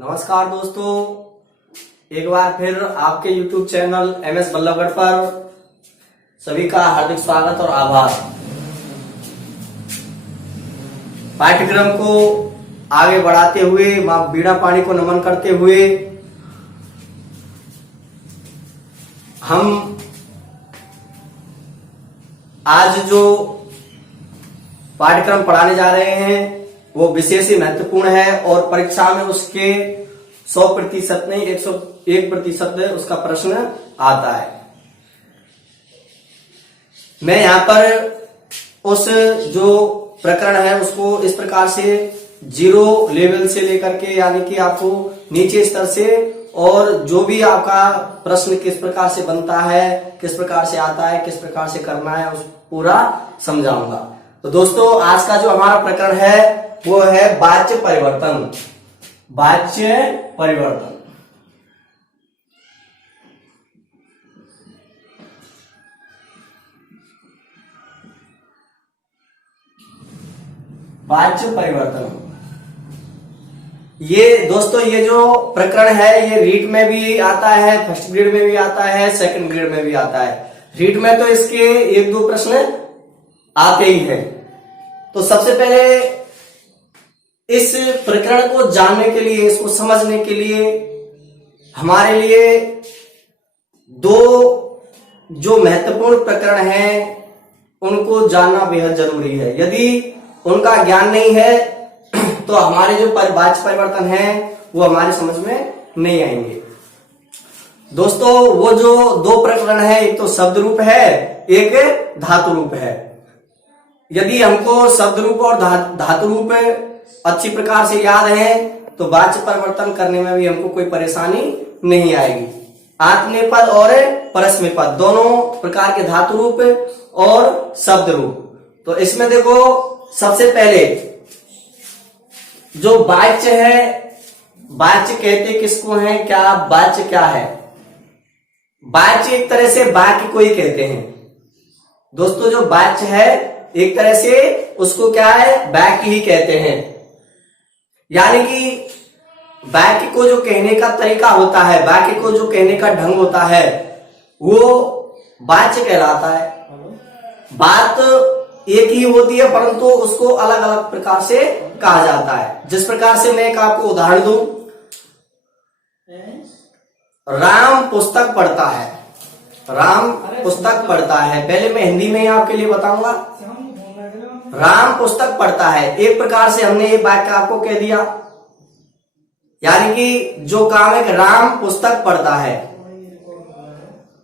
नमस्कार दोस्तों, एक बार फिर आपके YouTube चैनल MS बल्लभगढ़ पर सभी का हार्दिक स्वागत और आभार। पाठ्यक्रम को आगे बढ़ाते हुए, मां बीड़ा पानी को नमन करते हुए हम आज जो पाठ्यक्रम पढ़ाने जा रहे हैं वो विशेष ही महत्वपूर्ण है और परीक्षा में उसके 100% नहीं 101% उसका प्रश्न आता है। मैं यहाँ पर उस जो प्रकरण है उसको इस प्रकार से 0 लेवल से लेकर के यानी कि आपको नीचे स्तर से और जो भी आपका प्रश्न किस प्रकार से बनता है, किस प्रकार से आता है, किस प्रकार से करना है, उस पूरा समझाऊंगा। तो दोस्तों, आज का जो हमारा प्रकरण है वो है वाच्य परिवर्तन। वाच्य परिवर्तन। वाच्य परिवर्तन, ये दोस्तों ये जो प्रकरण है ये रीट में भी आता है, फर्स्ट ग्रेड में भी आता है, सेकंड ग्रेड में भी आता है। रीट में तो इसके 1-2 प्रश्न आते ही हैं। तो सबसे पहले इस प्रकरण को जानने के लिए, इसको समझने के लिए हमारे लिए 2 जो महत्वपूर्ण प्रकरण हैं उनको जानना बेहद जरूरी है। यदि उनका ज्ञान नहीं है तो हमारे जो वाच्य परिवर्तन है वो हमारे समझ में नहीं आएंगे। दोस्तों, वो जो 2 प्रकरण है, एक तो शब्द रूप है, एक धातु रूप है। यदि हमको शब्द रूप और धातु रूप अच्छी प्रकार से याद है तो वाच्य परिवर्तन करने में भी हमको कोई परेशानी नहीं आएगी। आत्मनेपद और परस्मैपद दोनों प्रकार के धातु रूप और शब्द रूप। तो इसमें देखो, सबसे पहले जो वाच्य है, वाच्य कहते किसको है, क्या वाच्य क्या है? वाच्य एक तरह से वाक्य को ही कहते हैं। दोस्तों, जो वाच्य है एक तरह से उसको क्या है, वाक्य ही कहते हैं। यानी कि वाक्य को जो कहने का तरीका होता है, वाक्य को जो कहने का ढंग होता है वो वाच्य कहलाता है। बात एक ही होती है परंतु उसको अलग अलग प्रकार से कहा जाता है। जिस प्रकार से मैं एक आपको उदाहरण दूं, राम पुस्तक पढ़ता है। राम पुस्तक पढ़ता है, पहले मैं हिंदी में ही आपके लिए बताऊंगा। राम पुस्तक पढ़ता है, एक प्रकार से हमने ये वाक्य आपको कह दिया, यानी कि जो काम है कि राम पुस्तक पढ़ता है।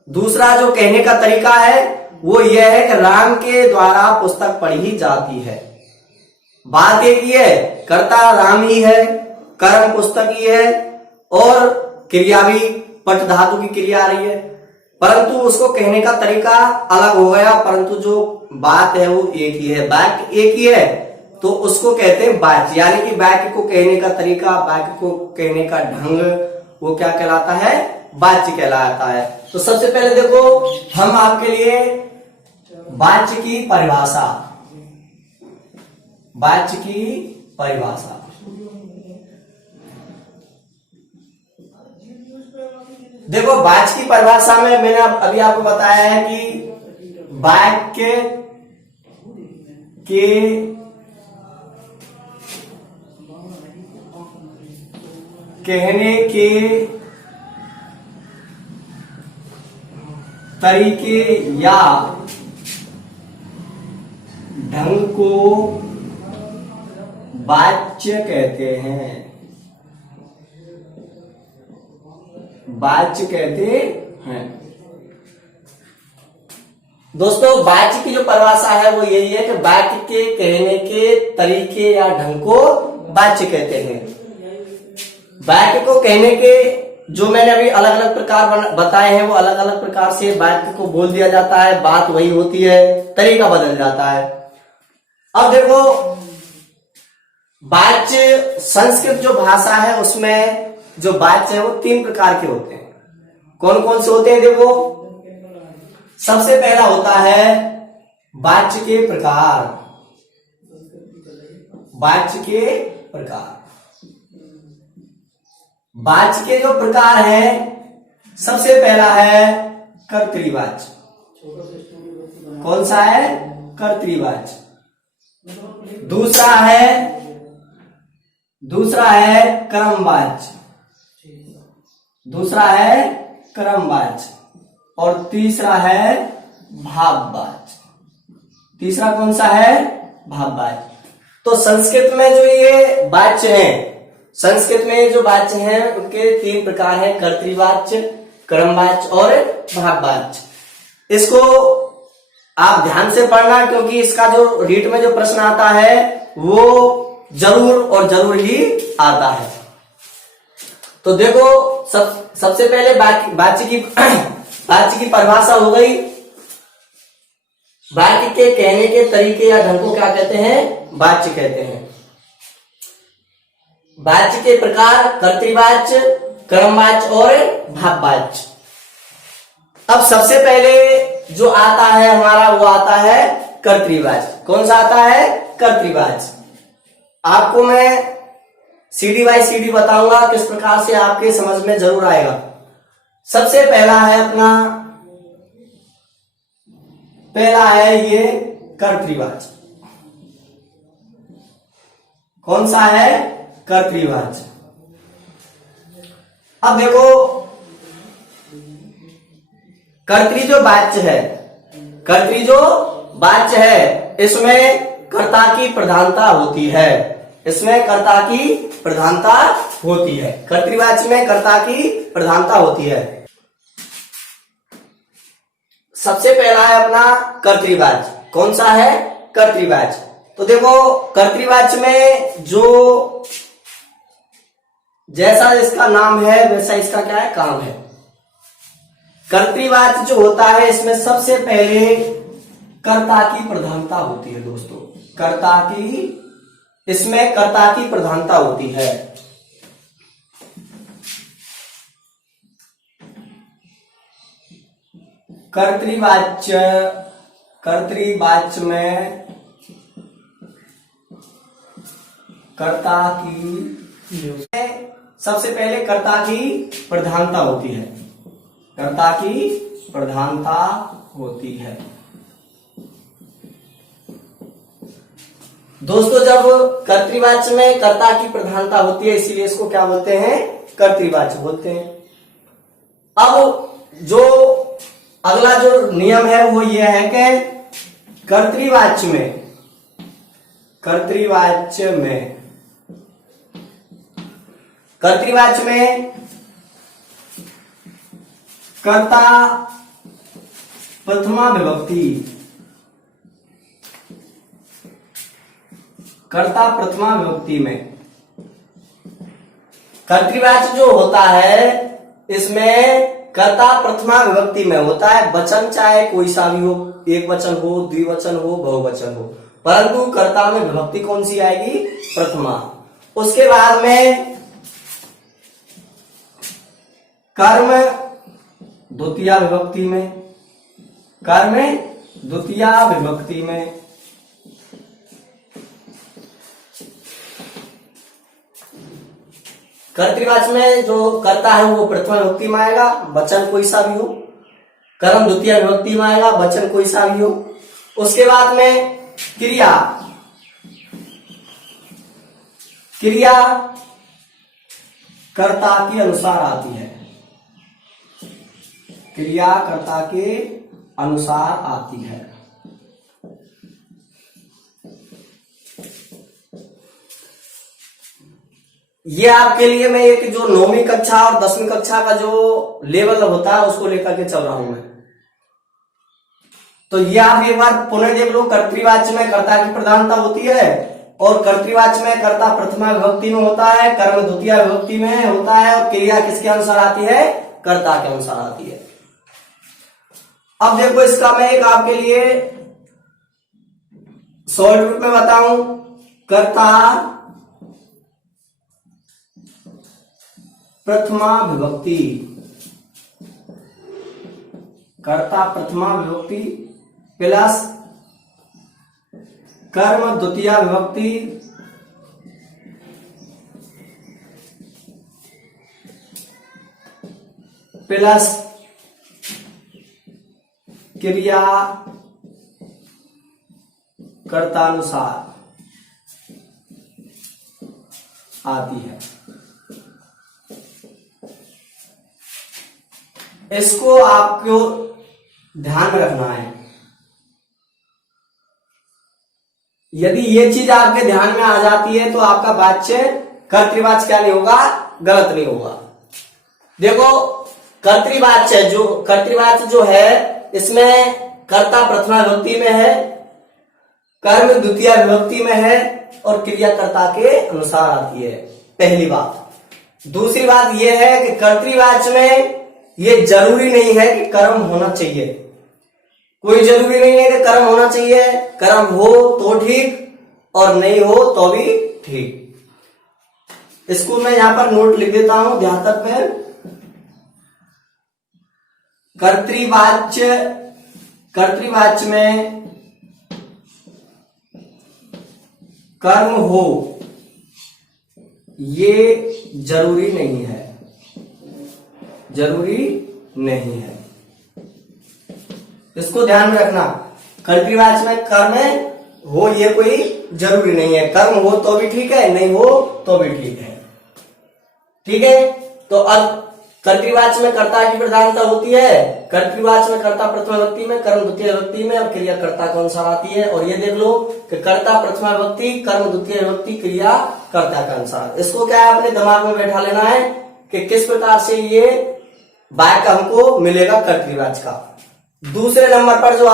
दूसरा जो कहने का तरीका है वो यह है कि राम के द्वारा पुस्तक पढ़ी जाती है। बात एक ही है, कर्ता राम ही है, कर्म पुस्तक ही है और क्रिया भी पठ धातु की क्रिया आ रही है, परंतु उसको कहने का तरीका अलग हो गया, परंतु जो बात है वो एक ही है, वाक्य एक ही है, तो उसको कहते हैं वाच्य। यानी कि वाक्य को कहने का तरीका, वाक्य को कहने का ढंग वो क्या कहलाता है, वाच्य कहलाता है। तो सबसे पहले देखो, हम आपके लिए वाच्य की परिभाषा, वाच्य की परिभाषा देखो। वाच्य की परिभाषा में मैंने अभी आपको बताया है कि वाक्य के कहने के तरीके या ढंग को वाच्य कहते हैं। वाच्य कहते हैं। दोस्तों, वाच्य की जो परिभाषा है वो यही है कि वाक्य के कहने के तरीके या ढंग को वाच्य कहते हैं। वाक्य को कहने के जो मैंने अभी अलग अलग प्रकार बताए हैं वो अलग अलग प्रकार से वाक्य को बोल दिया जाता है, बात वही होती है, तरीका बदल जाता है। अब देखो, वाच्य संस्कृत जो भाषा है उसमें जो वाच्य है वो 3 प्रकार के होते हैं। कौन कौन से होते हैं? देखो, सबसे पहला होता है वाच्य के प्रकार। वाच्य के प्रकार। वाच्य के जो प्रकार हैं, सबसे पहला है कर्तृवाच्य। कौन सा है? कर्तृवाच्य। दूसरा है क्रमवाच्य। और तीसरा है भाववाच्य। तीसरा कौन सा है? भाववाच्य। तो संस्कृत में जो ये वाच्य हैं, उनके 3 प्रकार हैं, कर्तृवाच्य, क्रमवाच्य और भाववाच्य। इसको आप ध्यान से पढ़ना, क्योंकि इसका जो रीट में जो प्रश्न आता है वो जरूर ही आता है। तो देखो, सबसे पहले वाच्य की परिभाषा हो गई। वाक्य के कहने के तरीके या ढंग को क्या कहते हैं? वाच्य कहते हैं। वाच्य के प्रकार कर्तृवाच्य, क्रमवाच्य और भाववाच्य। अब सबसे पहले जो आता है हमारा, वो आता है कर्तृवाच्य। कौन सा आता है? कर्तृवाच्य। आपको मैं सीडी बाय सीडी बताऊंगा, किस प्रकार से आपके समझ में जरूर आएगा। सबसे पहला है ये कर्तृवाच्य। कौन सा है? कर्तृवाच्य। अब देखो, कर्तृ जो वाच्य है, इसमें कर्ता की प्रधानता होती है। कर्तृवाच्य में कर्ता की प्रधानता होती है। सबसे पहला है अपना कर्तृवाच्य। कौन सा है? कर्तृवाच्य। तो देखो, कर्तृवाच्य में जो जैसा इसका नाम है वैसा इसका क्या है? काम है। कर्तृवाच्य जो होता है, इसमें सबसे पहले कर्ता की प्रधानता होती है दोस्तों। इसमें कर्ता की प्रधानता होती है। कर्तृवाच्य में कर्ता की सबसे पहले कर्ता की प्रधानता होती है। दोस्तों, जब कर्तृवाच्य में कर्ता की प्रधानता होती है, इसीलिए इसको क्या बोलते हैं? कर्तृवाच्य बोलते हैं। अब जो अगला जो नियम है वो ये है कि कर्तृवाच्य में कर्ता प्रथमा विभक्ति में कर्तृवाच्य जो होता है, इसमें कर्ता प्रथमा विभक्ति में होता है। वचन चाहे कोई सा भी हो, एक वचन हो, द्विवचन हो, बहुवचन हो, परंतु कर्ता में विभक्ति कौन सी आएगी? प्रथमा। उसके बाद में कर्म द्वितीया विभक्ति में, कर्तृवाच्य में जो कर्ता है वो प्रथमा विभक्ति में आएगा, वचन कोई सा भी हो। कर्म द्वितीय विभक्ति में आएगा, वचन कोई सा भी हो। उसके बाद में क्रिया कर्ता के अनुसार आती है। क्रिया कर्ता के अनुसार आती है। ये आपके लिए मैं एक जो 9वीं कक्षा और 10वीं कक्षा का जो लेवल होता है उसको लेकर के चल रहा हूं मैं। तो ये आप एक बार पुनः देख लो। कर्तृवाच्य में कर्ता की प्रधानता होती है और कर्तृवाच्य में कर्ता प्रथमा विभक्ति में होता है, कर्म द्वितीय विभक्ति में होता है और क्रिया किसके अनुसार आती है? कर्ता के अनुसार आती है। अब देखो, इसका मैं एक आपके लिए शॉर्ट रूप में बताऊं। कर्ता प्रथमा विभक्ति प्लस कर्म द्वितीय विभक्ति प्लस क्रिया कर्तानुसार आती है। इसको आपको ध्यान में रखना है। यदि ये चीज आपके ध्यान में आ जाती है तो आपका वाच्य कर्तृवाच्य क्या नहीं होगा, गलत नहीं होगा। देखो कर्तृवाच्य जो है इसमें कर्ता प्रथमा विभक्ति में है, कर्म द्वितीय विभक्ति में है और क्रिया कर्ता के अनुसार आती है, पहली बात। दूसरी बात यह है कि कर्तृवाच्य में ये जरूरी नहीं है कि कर्म होना चाहिए, कोई जरूरी नहीं है कि कर्म होना चाहिए। कर्म हो तो ठीक और नहीं हो तो भी ठीक। इसको मैं यहां पर नोट लिख देता हूं ध्यान तक में। कर्तृवाच्य में कर्म हो ये जरूरी नहीं है, जरूरी नहीं है, इसको ध्यान में रखना। कर्तृवाच्य में कर्म हो ये कोई जरूरी नहीं है, कर्म हो तो भी ठीक है, नहीं हो तो भी ठीक है। ठीक है, तो अब कर्तृवाच्य में कर्ता की प्रधानता होती है, कर्तृवाच्य में कर्ता प्रथमा विभक्ति में, कर्म द्वितीय विभक्ति में और क्रिया कर्ता के अनुसार आती है। और ये देख लो कि कर्ता प्रथमा विभक्ति, कर्म द्वितीय विभक्ति, क्रिया कर्ता के अनुसार। इसको क्या है अपने दिमाग में बैठा लेना है कि किस प्रकार से ये वाक्य हमको मिलेगा कर्तृवाच्य का। दूसरे नंबर पर जो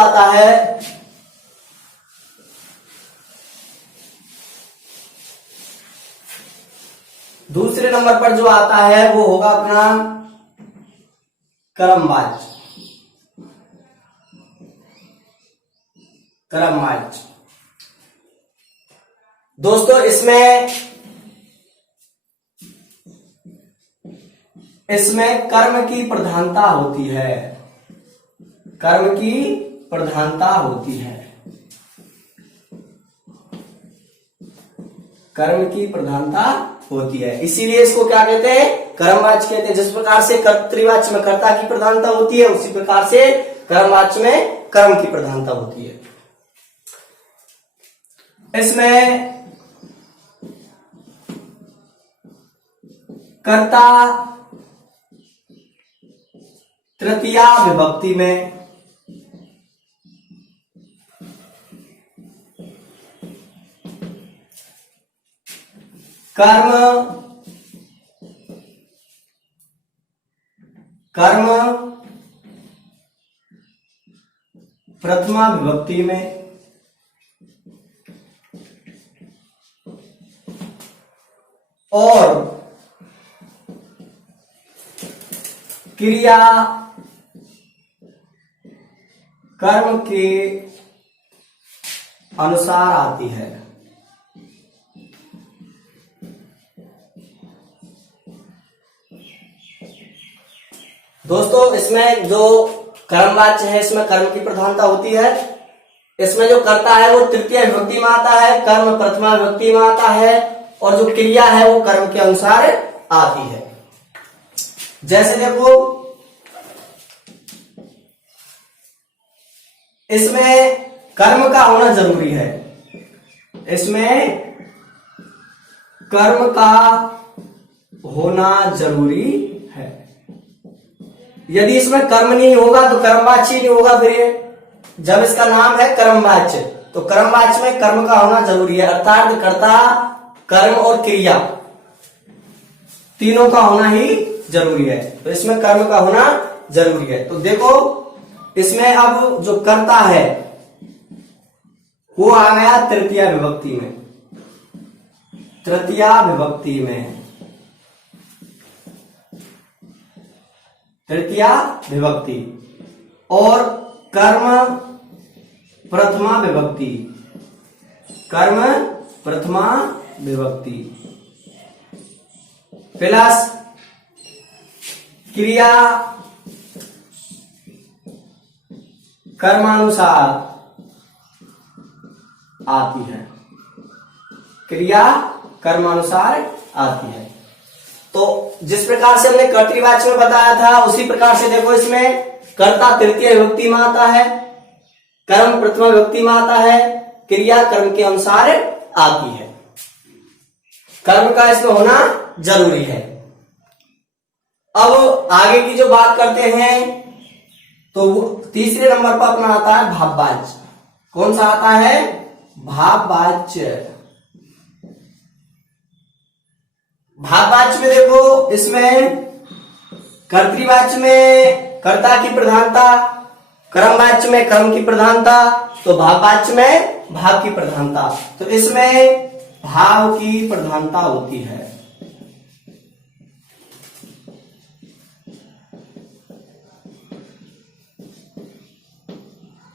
आता है वो होगा अपना कर्मवाच्य। दोस्तों इसमें कर्म की प्रधानता होती है, कर्म की प्रधानता होती है, कर्म की प्रधानता होती है, इसीलिए इसको क्या कहते हैं, कर्मवाच्य कहते हैं। जिस प्रकार से कर्तृवाच्य में कर्ता की प्रधानता होती है उसी प्रकार से कर्मवाच्य में कर्म की प्रधानता होती है। इसमें कर्ता तृतीया विभक्ति में, कर्म प्रथमा विभक्ति में और क्रिया कर्म के अनुसार आती है। दोस्तों इसमें जो कर्मवाच्य है इसमें कर्म की प्रधानता होती है। इसमें जो कर्ता है वो तृतीय विभक्ति में आता है, कर्म प्रथमा विभक्ति में आता है और जो क्रिया है वो कर्म के अनुसार आती है। जैसे देखो इसमें कर्म का होना जरूरी है, इसमें कर्म का होना जरूरी है। यदि इसमें कर्म नहीं होगा तो कर्मवाच्य नहीं होगा। फिर ये जब इसका नाम है कर्मवाच्य तो कर्मवाच्य में कर्म का होना जरूरी है, अर्थात कर्ता, कर्म और क्रिया तीनों का होना ही जरूरी है। तो इसमें कर्म का होना जरूरी है। तो देखो इसमें अब जो कर्ता है वो आ गया तृतीया विभक्ति में, तृतीया विभक्ति में, तृतीया विभक्ति और कर्म प्रथमा विभक्ति, कर्म प्रथमा विभक्ति प्लस क्रिया कर्मानुसार आती है, क्रिया कर्मानुसार आती है। तो जिस प्रकार से हमने कर्तृवाच्य में बताया था उसी प्रकार से देखो इसमें कर्ता तृतीय विभक्ति में आता है, कर्म प्रथमा विभक्ति में आता है, क्रिया कर्म के अनुसार आती है। कर्म का इसमें होना जरूरी है। अब आगे की जो बात करते हैं तो तीसरे नंबर पर अपना आता है भाववाच्य। कौन सा आता है? भाववाच्य। भाववाच्य में देखो इसमें कर्तृवाच्य में कर्ता की प्रधानता, कर्मवाच्य में कर्म की प्रधानता, तो भाववाच्य में भाव की प्रधानता। तो इसमें भाव की प्रधानता होती है।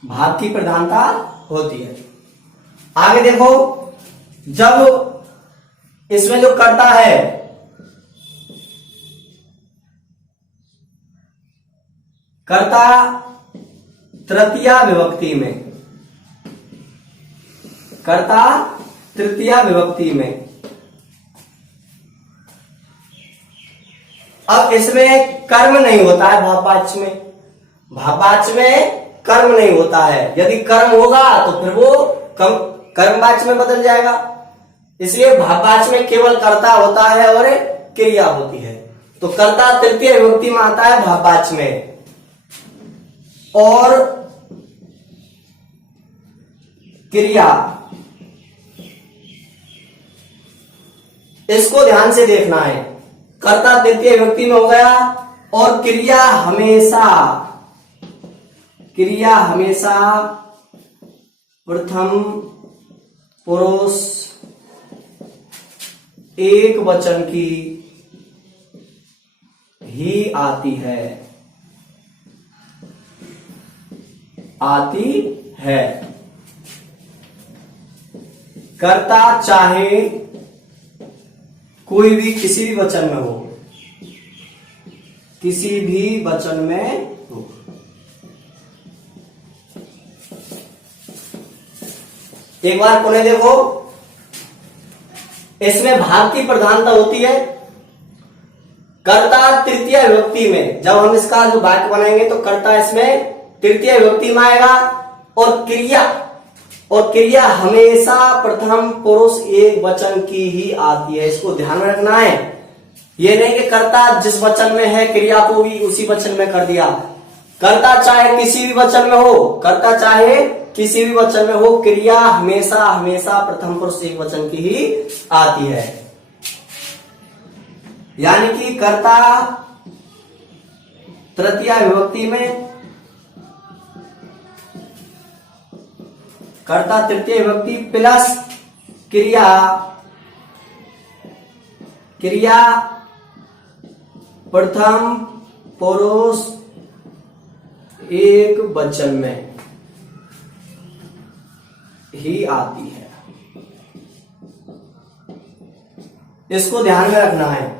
भाव की प्रधानता होती है। आगे देखो, जब इसमें जो कर्ता है कर्ता तृतीया विभक्ति में, कर्ता तृतीया विभक्ति में, अब इसमें कर्म नहीं होता है भाववाच्य में। भाववाच्य में कर्म नहीं होता है। यदि कर्म होगा तो फिर वो कर्मवाच्य में बदल जाएगा। इसलिए भाववाच्य में केवल कर्ता होता है और क्रिया होती है। तो कर्ता तृतीय विभक्ति में आता है भाववाच्य में, और क्रिया, इसको ध्यान से देखना है। कर्ता तृतीय विभक्ति में हो गया और क्रिया हमेशा प्रथम पुरुष एक वचन की ही आती है। कर्ता चाहे कोई भी किसी भी वचन में हो, किसी भी वचन में हो। एक बार पुनः देखो, इसमें भाव की प्रधानता होती है। कर्ता तृतीय विभक्ति में, जब हम इसका जो वाक्य बनाएंगे तो कर्ता इसमें तृतीय विभक्ति में आएगा, और क्रिया हमेशा प्रथम पुरुष एक वचन की ही आती है। इसको ध्यान में रखना है। ये नहीं कि कर्ता जिस वचन में है क्रिया को भी उसी वचन में कर दिया। कर्ता चाहे किसी भी वचन में हो, क्रिया हमेशा प्रथम पुरुष एक वचन की ही आती है। यानी कि कर्ता तृतीय विभक्ति में, कर्ता तृतीय विभक्ति प्लस क्रिया प्रथम पुरुष एक वचन में ही आती है। इसको ध्यान में रखना है।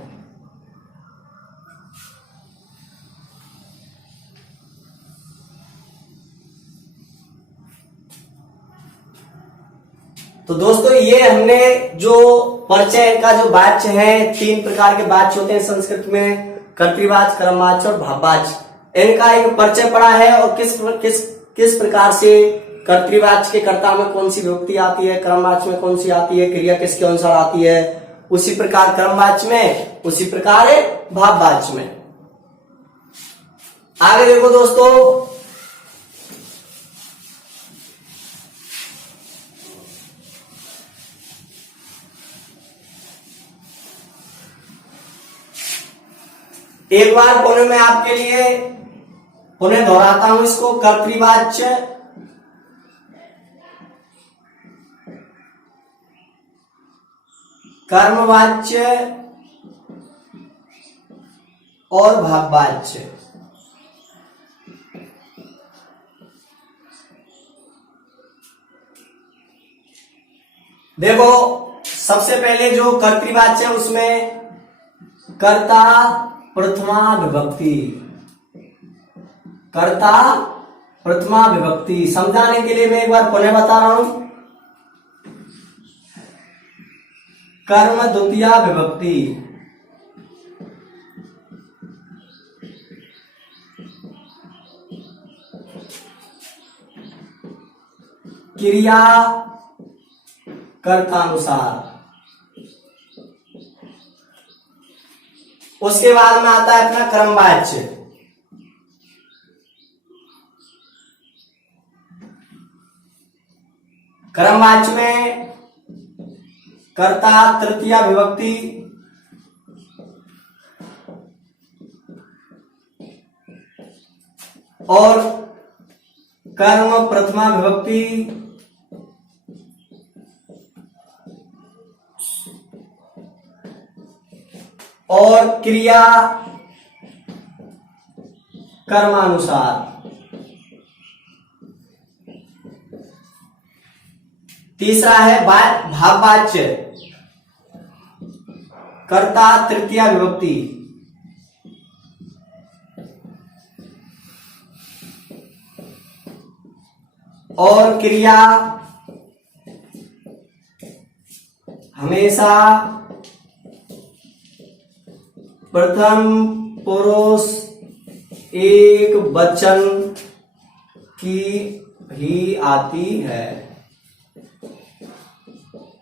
तो दोस्तों, ये हमने जो परिचय का जो वाच्य है, 3 प्रकार के वाच्य होते हैं संस्कृत में, कर्तृवाच्य, कर्मवाच्य और भाववाच्य। इनका एक परिचय पड़ा है और किस प्रकार से कर्तृवाच्य के कर्ता में कौन सी विभक्ति आती है, कर्मवाच्य में कौन सी आती है, क्रिया किसके अनुसार आती है, उसी प्रकार कर्मवाच्य में, उसी प्रकार भाववाच्य में। आगे देखो दोस्तों, एक बार पुनः मैं आपके लिए पुनः दोहराता हूं इसको। कर्तृवाच्य, कर्मवाच्य और भाववाच्य। देखो, सबसे पहले जो कर्तृवाच्य है उसमें कर्ता प्रथमा विभक्ति, कर्ता प्रथमा विभक्ति। समझाने के लिए मैं एक बार पुनः बता रहा हूं। कर्म द्वितीया विभक्ति, क्रिया कर्तानुसार। उसके बाद में आता है अपना क्रमवाच्य। क्रमवाच्य में कर्ता तृतीया विभक्ति, और कर्म प्रथमा विभक्ति, और क्रिया कर्मानुसार। तीसरा है भाववाच्य, कर्ता तृतीया विभक्ति, और क्रिया हमेशा प्रथम पुरुष एक वचन की ही आती है।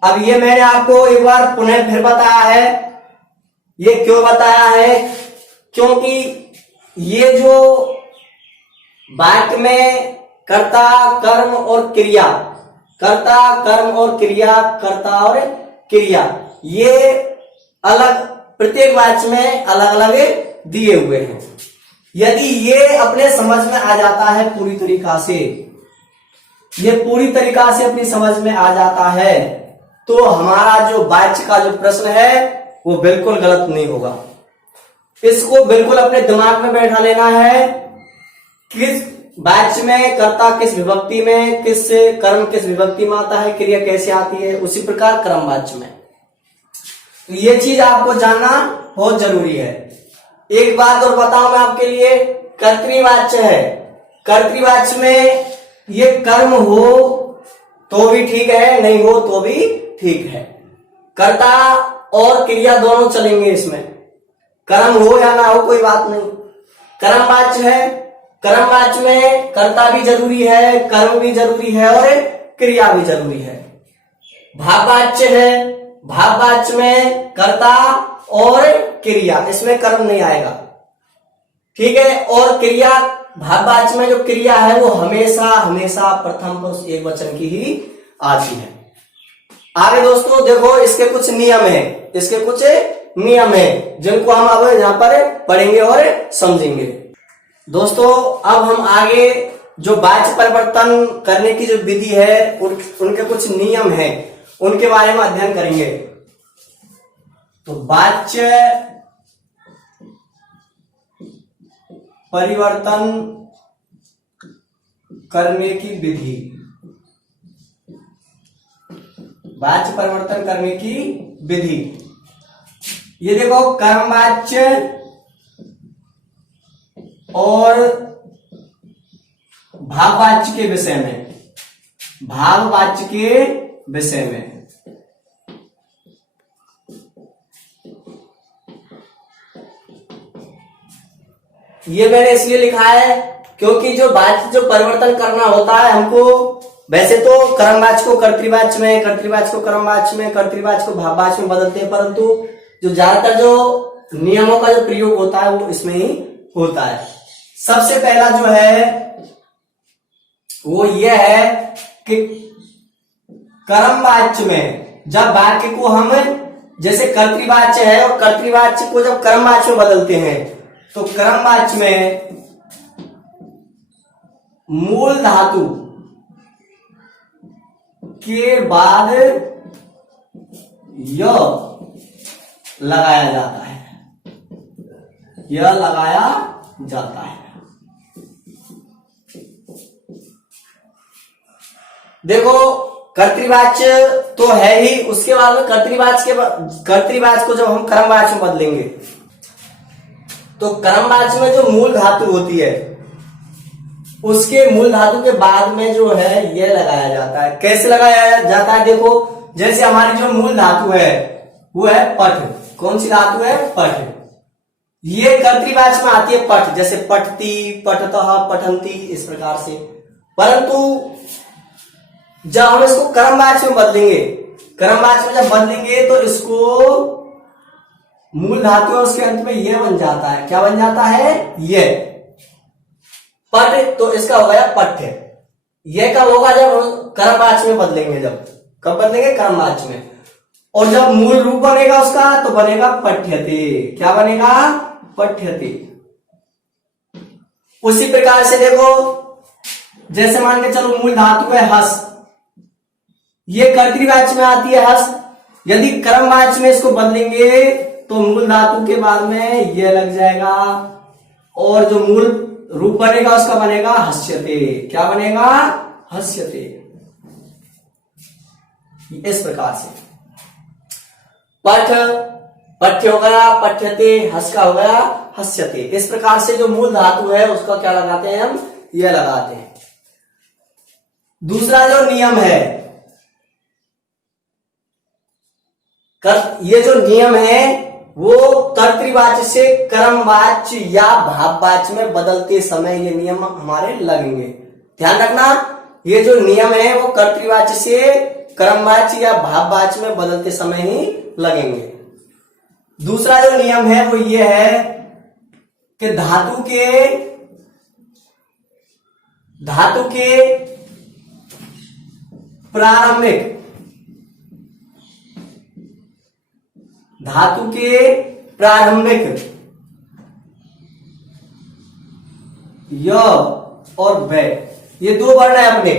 अब ये मैंने आपको एक बार पुनः फिर बताया है। ये क्यों बताया है? क्योंकि ये जो वाक्य में कर्ता, कर्म और क्रिया, कर्ता, कर्म और क्रिया, कर्ता और क्रिया, ये अलग प्रत्येक वाक्य में अलग अलग दिए हुए हैं। यदि ये अपने समझ में आ जाता है पूरी तरीका से, ये पूरी तरीका से अपनी समझ में आ जाता है, तो हमारा जो वाक्य का जो प्रश्न है वो बिल्कुल गलत नहीं होगा। इसको बिल्कुल अपने दिमाग में बैठा लेना है। किस वाक्य में कर्ता किस विभक्ति में, किस कर्म किस विभक्ति में आता है, क्रिया कैसे आती है, उसी प्रकार क्रम वाक्य में। ये चीज आपको जानना बहुत जरूरी है। एक बात और बताऊं मैं आपके लिए, कर्तृवाच्य है। कर्तृवाच्य में ये कर्म हो तो भी ठीक है, नहीं हो तो भी ठीक है। कर्ता और क्रिया दोनों चलेंगे इसमें, कर्म हो या ना हो कोई बात नहीं। कर्मवाच्य है, कर्मवाच्य में कर्ता भी जरूरी है, कर्म भी जरूरी है और क्रिया भी जरूरी है। भाववाच्य है, भाववाच्य में कर्ता और क्रिया, इसमें कर्म नहीं आएगा, ठीक है। और क्रिया, भाववाच्य में जो क्रिया है वो हमेशा हमेशा प्रथम पुरुष एक वचन की ही आती है। आगे दोस्तों देखो, इसके कुछ नियम है, इसके कुछ नियम है जिनको हम अब यहां पर पढ़ेंगे और समझेंगे। दोस्तों अब हम आगे जो वाच्य परिवर्तन करने की जो विधि है उनके कुछ नियम हैं, उनके बारे में अध्ययन करेंगे। तो वाच्य परिवर्तन करने की विधि, वाच्य परिवर्तन करने की विधि, ये देखो कर्मवाच्य और भाववाच्य के विषय में, भाववाच्य के विषय में ये मैंने इसलिए लिखा है क्योंकि जो वाच्य जो परिवर्तन करना होता है हमको, वैसे तो कर्मवाच्य को कर्तृवाच्य में, कर्तृवाच्य को कर्मवाच्य में, कर्तृवाच्य को भाववाच्य में बदलते हैं, परंतु जो ज्यादातर जो नियमों का जो प्रयोग होता है वो इसमें ही होता है। सबसे पहला जो है वो ये है कि कर्मवाच्य में जब वाक्य को हम, जैसे कर्तृवाच्य है और कर्तृवाच्य को जब कर्मवाच्य में बदलते हैं तो कर्मवाच्य में मूल धातु के बाद य लगाया जाता है, यह लगाया जाता है। देखो कर्तृवाच्य तो है ही, उसके बाद में कर्तृवाच्य को जब हम कर्मवाच्य में बदलेंगे तो कर्मवाच्य में जो मूल धातु होती है उसके मूल धातु के बाद में जो है यह लगाया जाता है। कैसे लगाया जाता है? देखो जैसे हमारी जो मूल धातु है वो है पठ। कौन सी धातु है? पठ। ये कर्तृवाच्य में आती है पठ, जैसे पठती, पठतः, पठंती, इस प्रकार से। परंतु जब हम इसको क्रमवाच में बदलेंगे, क्रमवाच में जब बदलेंगे तो इसको मूल धातु है उसके अंत में ये बन जाता है। क्या बन जाता है? ये पट, तो इसका हो गया पठ्य। ये कब होगा? जब हम क्रमवाच में बदलेंगे। जब कब बदलेंगे? क्रमवाच में। और जब मूल रूप बनेगा उसका तो बनेगा पठ्यते। क्या बनेगा? पठ्यते। उसी प्रकार से देखो, जैसे मान के चलो मूल धातु है हस, ये कर्तृवाच में आती है हस। यदि क्रमवाच में इसको बदलेंगे तो मूल धातु के बाद में ये लग जाएगा और जो मूल रूप बनेगा उसका बनेगा हस्यते। क्या बनेगा? हस्यते। इस प्रकार से पठ, पठ्य हो गया, पठ्यते, हस का हो गया हस्यते। इस प्रकार से जो मूल धातु है उसका क्या लगाते हैं हम? ये लगाते हैं। दूसरा जो नियम है, ये जो नियम है वो कर्तृवाच्य से क्रमवाच्य या भाववाच्य में बदलते समय ये नियम हमारे लगेंगे। ध्यान रखना, ये जो नियम है वो कर्तृवाच्य से क्रमवाच्य या भाववाच्य में बदलते समय ही लगेंगे। दूसरा जो नियम है वो ये है कि धातु के प्रारंभिक, धातु के प्रारंभिक य और व, ये दो वर्ण है अपने,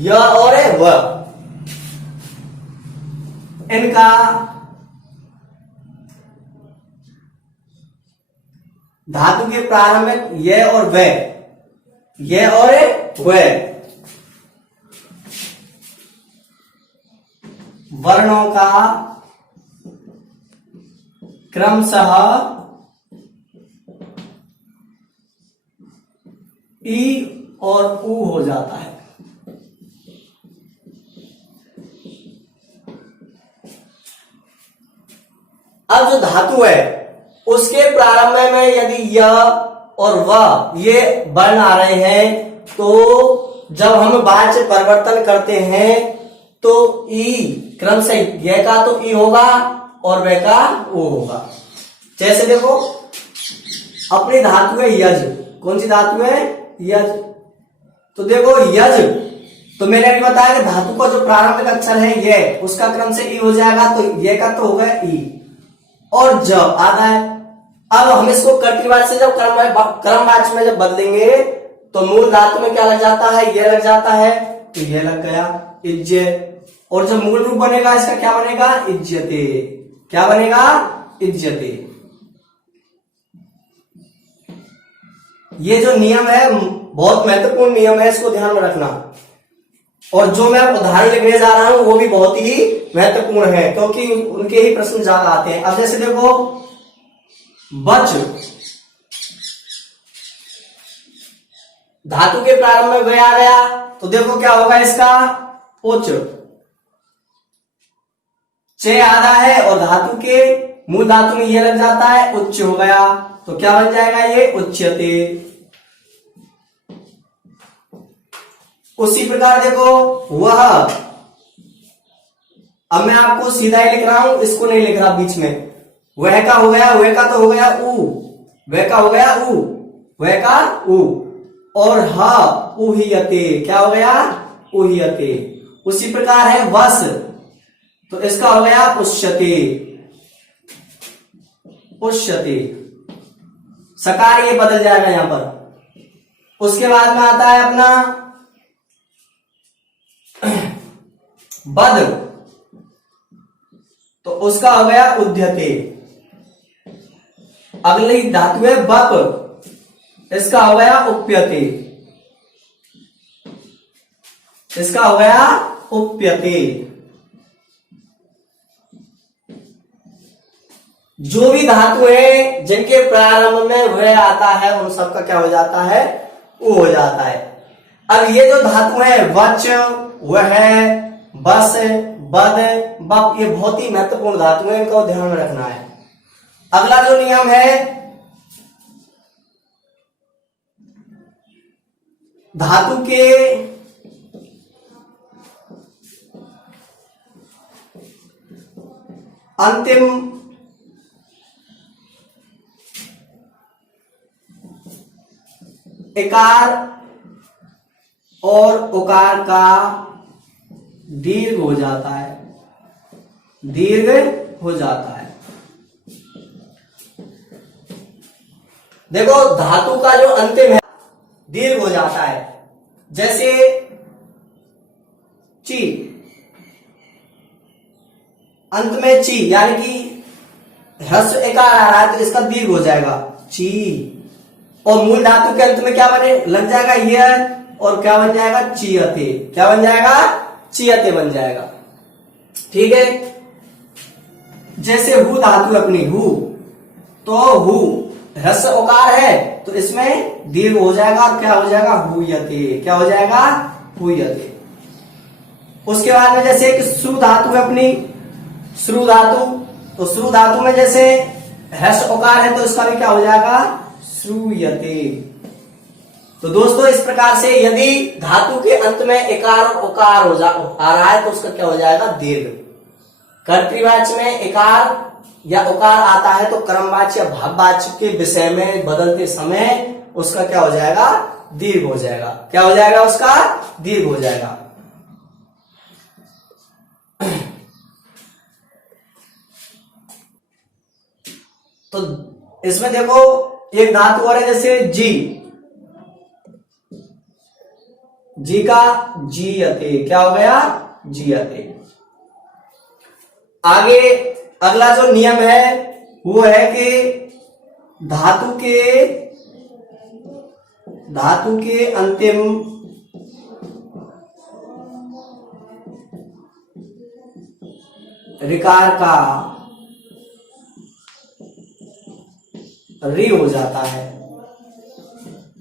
य और व, इनका धातु के प्रारंभिक ये और व, ये और व वर्णों का क्रमशः ई और उ हो जाता है। अब जो धातु है उसके प्रारंभ में यदि य और व ये वर्ण आ रहे हैं तो जब हम वाच्य परिवर्तन करते हैं तो ई क्रम से ये का तो ई होगा और वे का ओ होगा। जैसे देखो अपनी धातु है यज, कौन सी धातु है? यज। तो देखो यज, तो मैंने अभी बताया कि धातु का जो प्रारंभिक अक्षर है ये, उसका क्रम से ई हो जाएगा, तो ये का तो होगा ई और ज आधा है। अब हम इसको कर्तृवाच्य से जब क्रमवाच्य में जब बदलेंगे तो मूल धातु में क्या लग जाता है? ये लग जाता है, तो ये लग गया इज्जय। और जब मूल रूप बनेगा इसका क्या बनेगा? इज्जते। क्या बनेगा? इज्जते। ये जो नियम है बहुत महत्वपूर्ण नियम है, इसको ध्यान में रखना। और जो मैं उदाहरण लिखने जा रहा हूं वो भी बहुत ही महत्वपूर्ण है क्योंकि उनके ही प्रश्न ज्यादा आते हैं। अब जैसे देखो बच, धातु के प्रारंभ में वे आ गया तो देखो क्या होगा इसका? उच्च। चे आधा है और धातु के मूल धातु में ये लग जाता है, उच्च हो गया, तो क्या बन जाएगा? ये उच्यते। उसी प्रकार देखो वह, अब मैं आपको सीधा ही लिख रहा हूं, इसको नहीं लिख रहा बीच में। वह का हो गया, वह का तो हो गया उ, वह का हो गया उ, वह का उ, और हा उहियते। क्या हो गया? उहियते। उसी प्रकार है वस, तो इसका हो गया उष्यते। उष्यते सकार ये बदल जाएगा यहां पर। उसके बाद में आता है अपना बद, तो उसका हो गया उद्यते। अगली धातु है बप, इसका हो गया उप्यते। इसका हो गया उप्यते। जो भी धातु है जिनके प्रारंभ में वह आता है उन सबका क्या हो जाता है? वो हो जाता है। अब ये जो धातु है वच, वह, बस, बद, बप, ये बहुत ही महत्वपूर्ण धातु है, इनको ध्यान में रखना है। अगला जो नियम है धातु के अंतिम इकार और उकार का दीर्घ हो जाता है, दीर्घ हो जाता है। देखो धातु का जो अंतिम है दीर्घ हो जाता है, जैसे ची, अंत में ची यानी कि ह्रस्व इकार आ रहा है तो इसका दीर्घ हो जाएगा ची, और मूल धातु के अंत में क्या बने लग जाएगा ये, और क्या बन जाएगा चियते, क्या बन जाएगा चियते बन जाएगा। ठीक है, जैसे हु धातु अपनी हु, तो हु ह्रस्व उकार है तो इसमें दीर्घ हो जाएगा और क्या हो जाएगा हुयते, क्या हो जाएगा हुयते। उसके बाद में जैसे एक श्रु धातु है अपनी श्रु धातु, तो श्रु धातु में जैसे ह्रस्व उकार है तो इसका भी क्या हो जाएगा श्रूयते। तो दोस्तों इस प्रकार से यदि धातु के अंत में इकार और उकार आ रहा है तो उसका क्या हो जाएगा दीर्घ। कर्तृवाच्य में इकार या उकार आता है तो क्रमवाच्य या भाववाच्य के विषय में बदलते समय उसका क्या हो जाएगा दीर्घ हो जाएगा, क्या हो जाएगा उसका दीर्घ हो जाएगा। तो इसमें देखो एक धातु और है जैसे जी, जी का जीयते, क्या हो गया जीयते। आगे अगला जो नियम है वो है कि धातु के अंतिम ऋकार का री हो जाता है,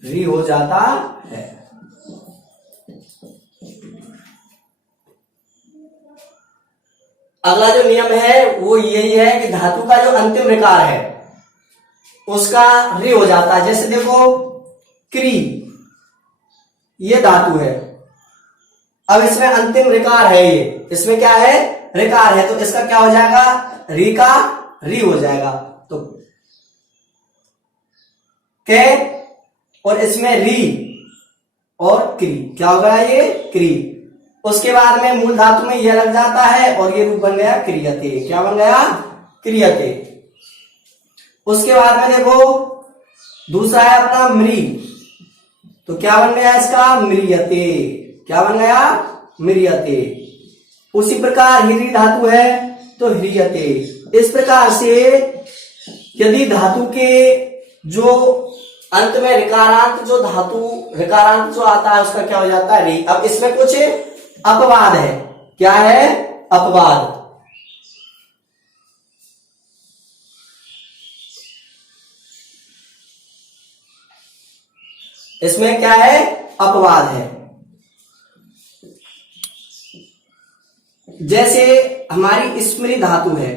री हो जाता है। अगला जो नियम है वो यही है कि धातु का जो अंतिम ऋकार है उसका री हो जाता है। जैसे देखो क्री, ये धातु है, अब इसमें अंतिम ऋकार है, ये इसमें क्या है ऋकार है तो इसका क्या हो जाएगा री का री हो जाएगा। तो के और इसमें री और क्री, क्या हो गया ये क्री। उसके बाद में मूल धातु में यह लग जाता है और ये रूप बन गया क्रियते, क्या बन गया क्रियते। उसके बाद में देखो दूसरा है अपना मृ, तो क्या बन गया इसका म्रियते, क्या बन गया म्रियते। उसी प्रकार हिरी धातु है तो ह्रियते। इस प्रकार से यदि धातु के जो अंत में ऋकारांत जो धातु ऋकारांत जो आता है उसका क्या हो जाता है री। अब इसमें कुछ अपवाद है, क्या है अपवाद। इसमें क्या है अपवाद है। जैसे हमारी स्मृति धातु है,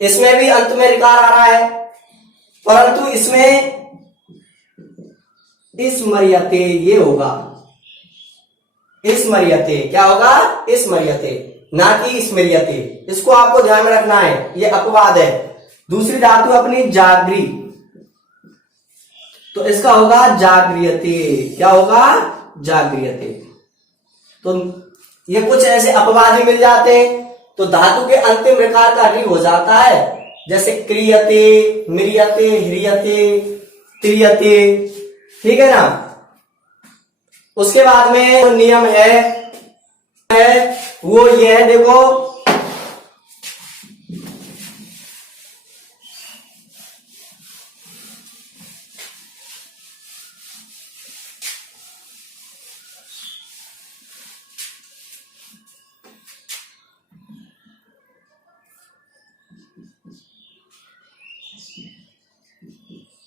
इसमें भी अंत में ऋकार आ रहा है परंतु इसमें स्मर्यते ये होगा, स्मर्यते क्या होगा स्मर्यते ना कि स्मर्यते। इसको आपको ध्यान में रखना है, ये अपवाद है। दूसरी धातु अपनी जागरी, तो इसका होगा जागृयते, क्या होगा जागृयते। तो ये कुछ ऐसे अपवाद ही मिल जाते हैं। तो धातु के अंतिम ऋकार का री हो जाता है, जैसे क्रियते, म्रियते, ह्रियते, त्रियते, ठीक है ना। उसके बाद में नियम है वो ये है, देखो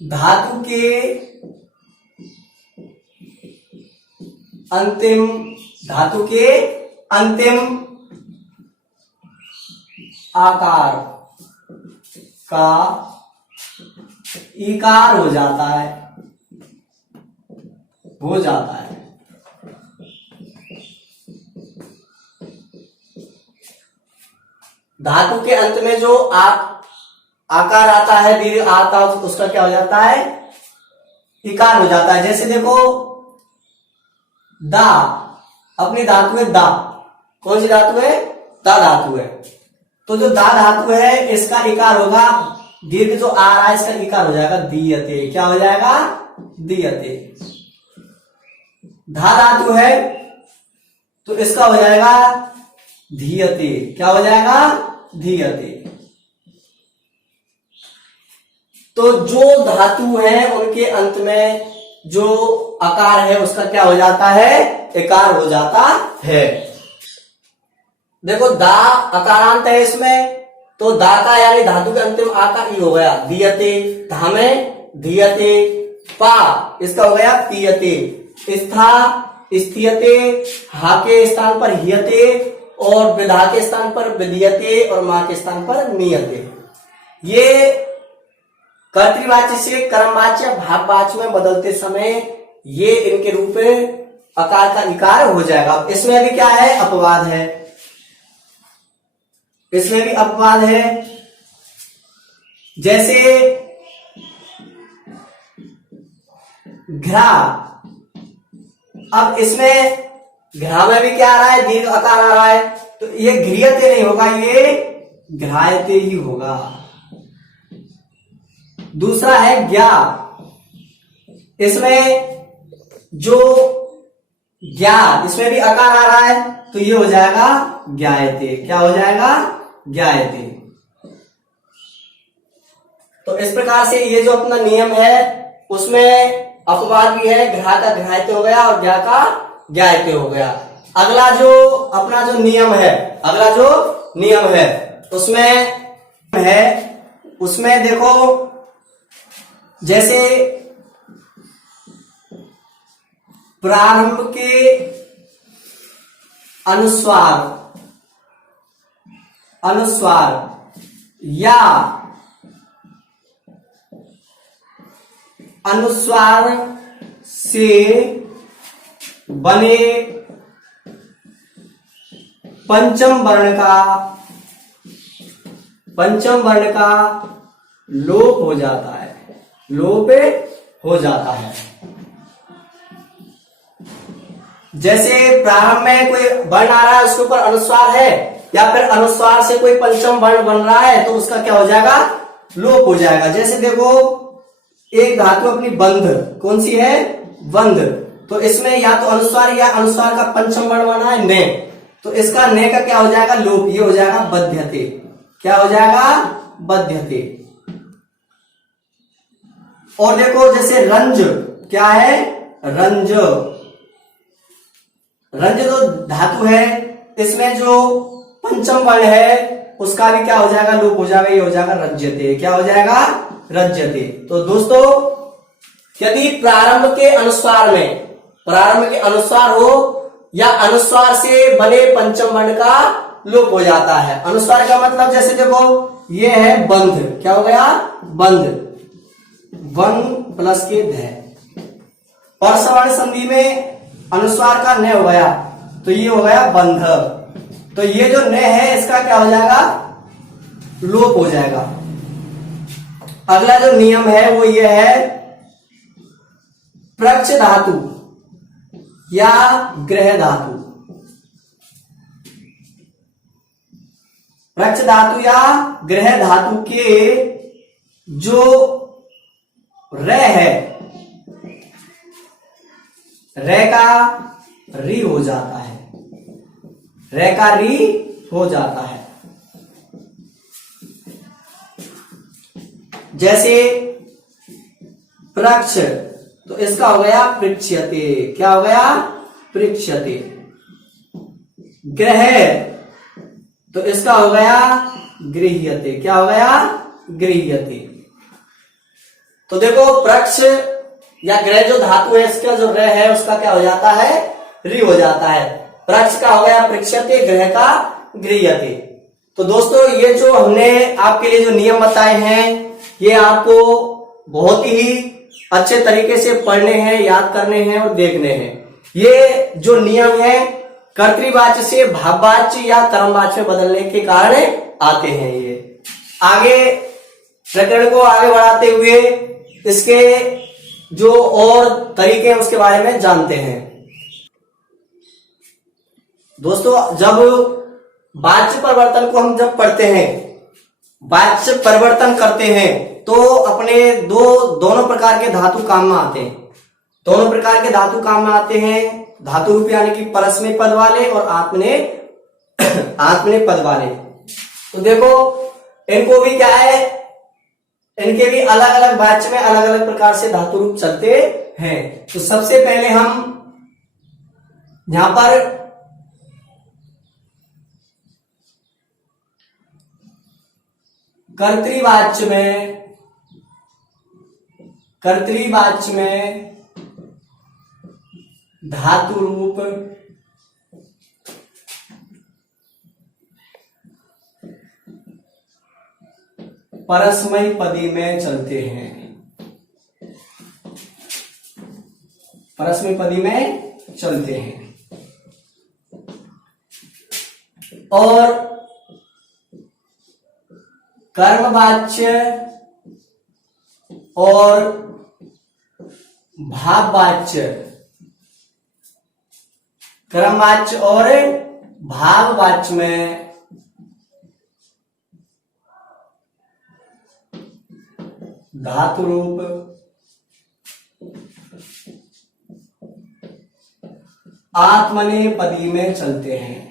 धातु के अंतिम आकार का इकार हो जाता है, धातु के अंत में जो आकार आता है, दीर्घ आता है, उसका क्या हो जाता है? इकार हो जाता है। जैसे देखो दा, अपनी धातु है दा, कौन सी धातु है? दा धातु है। तो जो दा धातु है इसका इकार होगा, दीर्घ जो आ रहा है इसका इकार हो जाएगा दीयते। क्या हो जाएगा? दीयते। धा धातु है तो इसका हो जाएगा धीयते। क्या हो जाएगा? धीयते। तो जो धातु है उनके अंत में जो आकार है उसका क्या हो जाता है? इकार हो जाता है। देखो दा अकारांत है इसमें, तो दा का यानी धातु के अंतिम आ का ई हो गया दीयते। धा में धीयते, पा इसका हो गया तीयते, स्था स्थियते, हा के स्थान पर हियते, और विधा के स्थान पर विधियते, और मां के स्थान पर नियते। ये कर्तृवाच्य से कर्मवाच्य भाववाच्य में बदलते समय ये इनके रूप आकार का इकार हो जाएगा। इसमें भी क्या है? अपवाद है। इसमें भी अपवाद है। जैसे घ्रा, अब इसमें घ्रा में भी क्या आ रहा है? दीर्घ आकार आ रहा है, तो ये घ्रियते नहीं होगा, ये घ्रायते ही होगा। दूसरा है ज्ञा, इसमें जो ज्ञा, इसमें भी आकार आ रहा है, तो ये हो जाएगा ज्ञायते। क्या हो जाएगा? ज्ञायते। तो इस प्रकार से ये जो अपना नियम है उसमें अपवाद भी है। घ्रा का घ्रायते हो गया और ज्ञा का ज्ञायते हो गया। अगला जो अपना जो नियम है, अगला जो नियम है उसमें देखो, जैसे प्रारंभ के अनुस्वार या अनुस्वार से बने पंचम वर्ण का लोप हो जाता है, लोप हो जाता है। जैसे प्रारंभ में कोई वर्ण आ रहा है, उसके ऊपर अनुस्वार है, या फिर अनुस्वार से कोई पंचम वर्ण बन रहा है, तो उसका क्या हो जाएगा? लोप हो जाएगा। जैसे देखो एक धातु अपनी बंध, कौन सी है? बंध, तो इसमें या तो अनुस्वार या अनुस्वार का पंचम वर्ण बना है ने, तो इसका ने का क्या हो जाएगा? लोप। ये हो जाएगा बध्यते। क्या हो जाएगा? बध्यते। और देखो जैसे रंज, क्या है? रंज, रंज जो धातु है इसमें जो पंचम वर्ण है उसका भी क्या हो जाएगा? लोप हो जाएगा। ये हो जाएगा रज्यते। क्या हो जाएगा? रज्यते। तो दोस्तों यदि प्रारंभ के अनुस्वार हो या अनुस्वार से बने पंचम वर्ण का लोप हो जाता है। अनुस्वार का मतलब जैसे देखो ये है बंध, क्या हो गया? बंध, वन प्लस के ध, और सवर्ण संधि में अनुस्वार का न हो गया, तो ये हो गया बंध। तो ये जो न है इसका क्या हो जाएगा? लोप हो जाएगा। अगला जो नियम है वो ये है प्रक्ष धातु या ग्रह धातु। प्रक्ष धातु या ग्रह धातु के जो र है, र का री हो जाता है, र का री हो जाता है। जैसे प्रक्ष, तो इसका हो गया पृक्ष्यते। क्या हो गया? पृक्ष्यते। ग्रह, तो इसका हो गया गृह्यते। क्या हो गया? गृह्यते। तो देखो प्रक्ष या ग्रह जो धातु है इसका जो ग्रह है उसका क्या हो जाता है? री हो जाता है। प्रक्ष का हो गया पृक्ष्यते, ग्रह का गृह्यते। तो दोस्तों ये जो हमने आपके लिए जो नियम बताए हैं ये आपको बहुत ही अच्छे तरीके से पढ़ने हैं, याद करने हैं और देखने हैं। ये जो नियम है कर्तृवाच्य से भाववाच्य या कर्मवाच्य में बदलने के कारण आते हैं। ये आगे प्रकरण को आगे बढ़ाते हुए इसके जो और तरीके हैं उसके बारे में जानते हैं। दोस्तों, जब वाच्य परिवर्तन को हम जब पढ़ते हैं, वाच्य परिवर्तन करते हैं, तो अपने दोनों प्रकार के धातु काम में आते हैं। दोनों प्रकार के धातु काम में आते हैं, धातु रूप यानी कि परस्मय पद वाले और आत्मनेय पद वाले। तो देखो, इनको भी क्या है, इनके भी अलग अलग वाच्य में अलग अलग प्रकार से धातु रूप चलते हैं। तो सबसे पहले हम यहां पर कर्तृवाच्य में धातु रूप परस्मय पदी में चलते हैं, परस्मय पदी में चलते हैं। और कर्मवाच्य और भाववाच्य, कर्मवाच्य और भाववाच्य में धातु रूप आत्मनेय पदी में चलते हैं।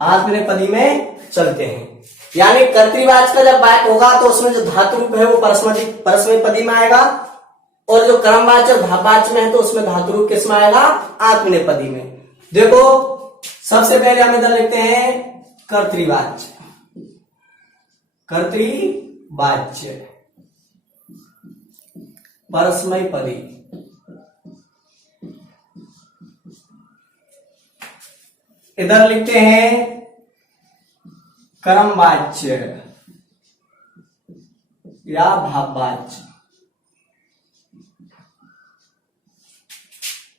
आत्मनेय पदी में चलते हैं, यानी कर्तृवाच्य का जब वाक्य होगा तो उसमें जो धातु रूप है वो परस्मय पदी में आएगा, और जो कर्मवाच्य और भाववाच्य में है तो उसमें धातु रूप किस में आएगा, आत्मनेय पदी में। देखो, सबसे पहले हम इधर लिखते हैं कर्तृवाच्य, कर्तृवाच्य परस्मय पदी। इधर लिखते हैं कर्मवाच्य या भाववाच्य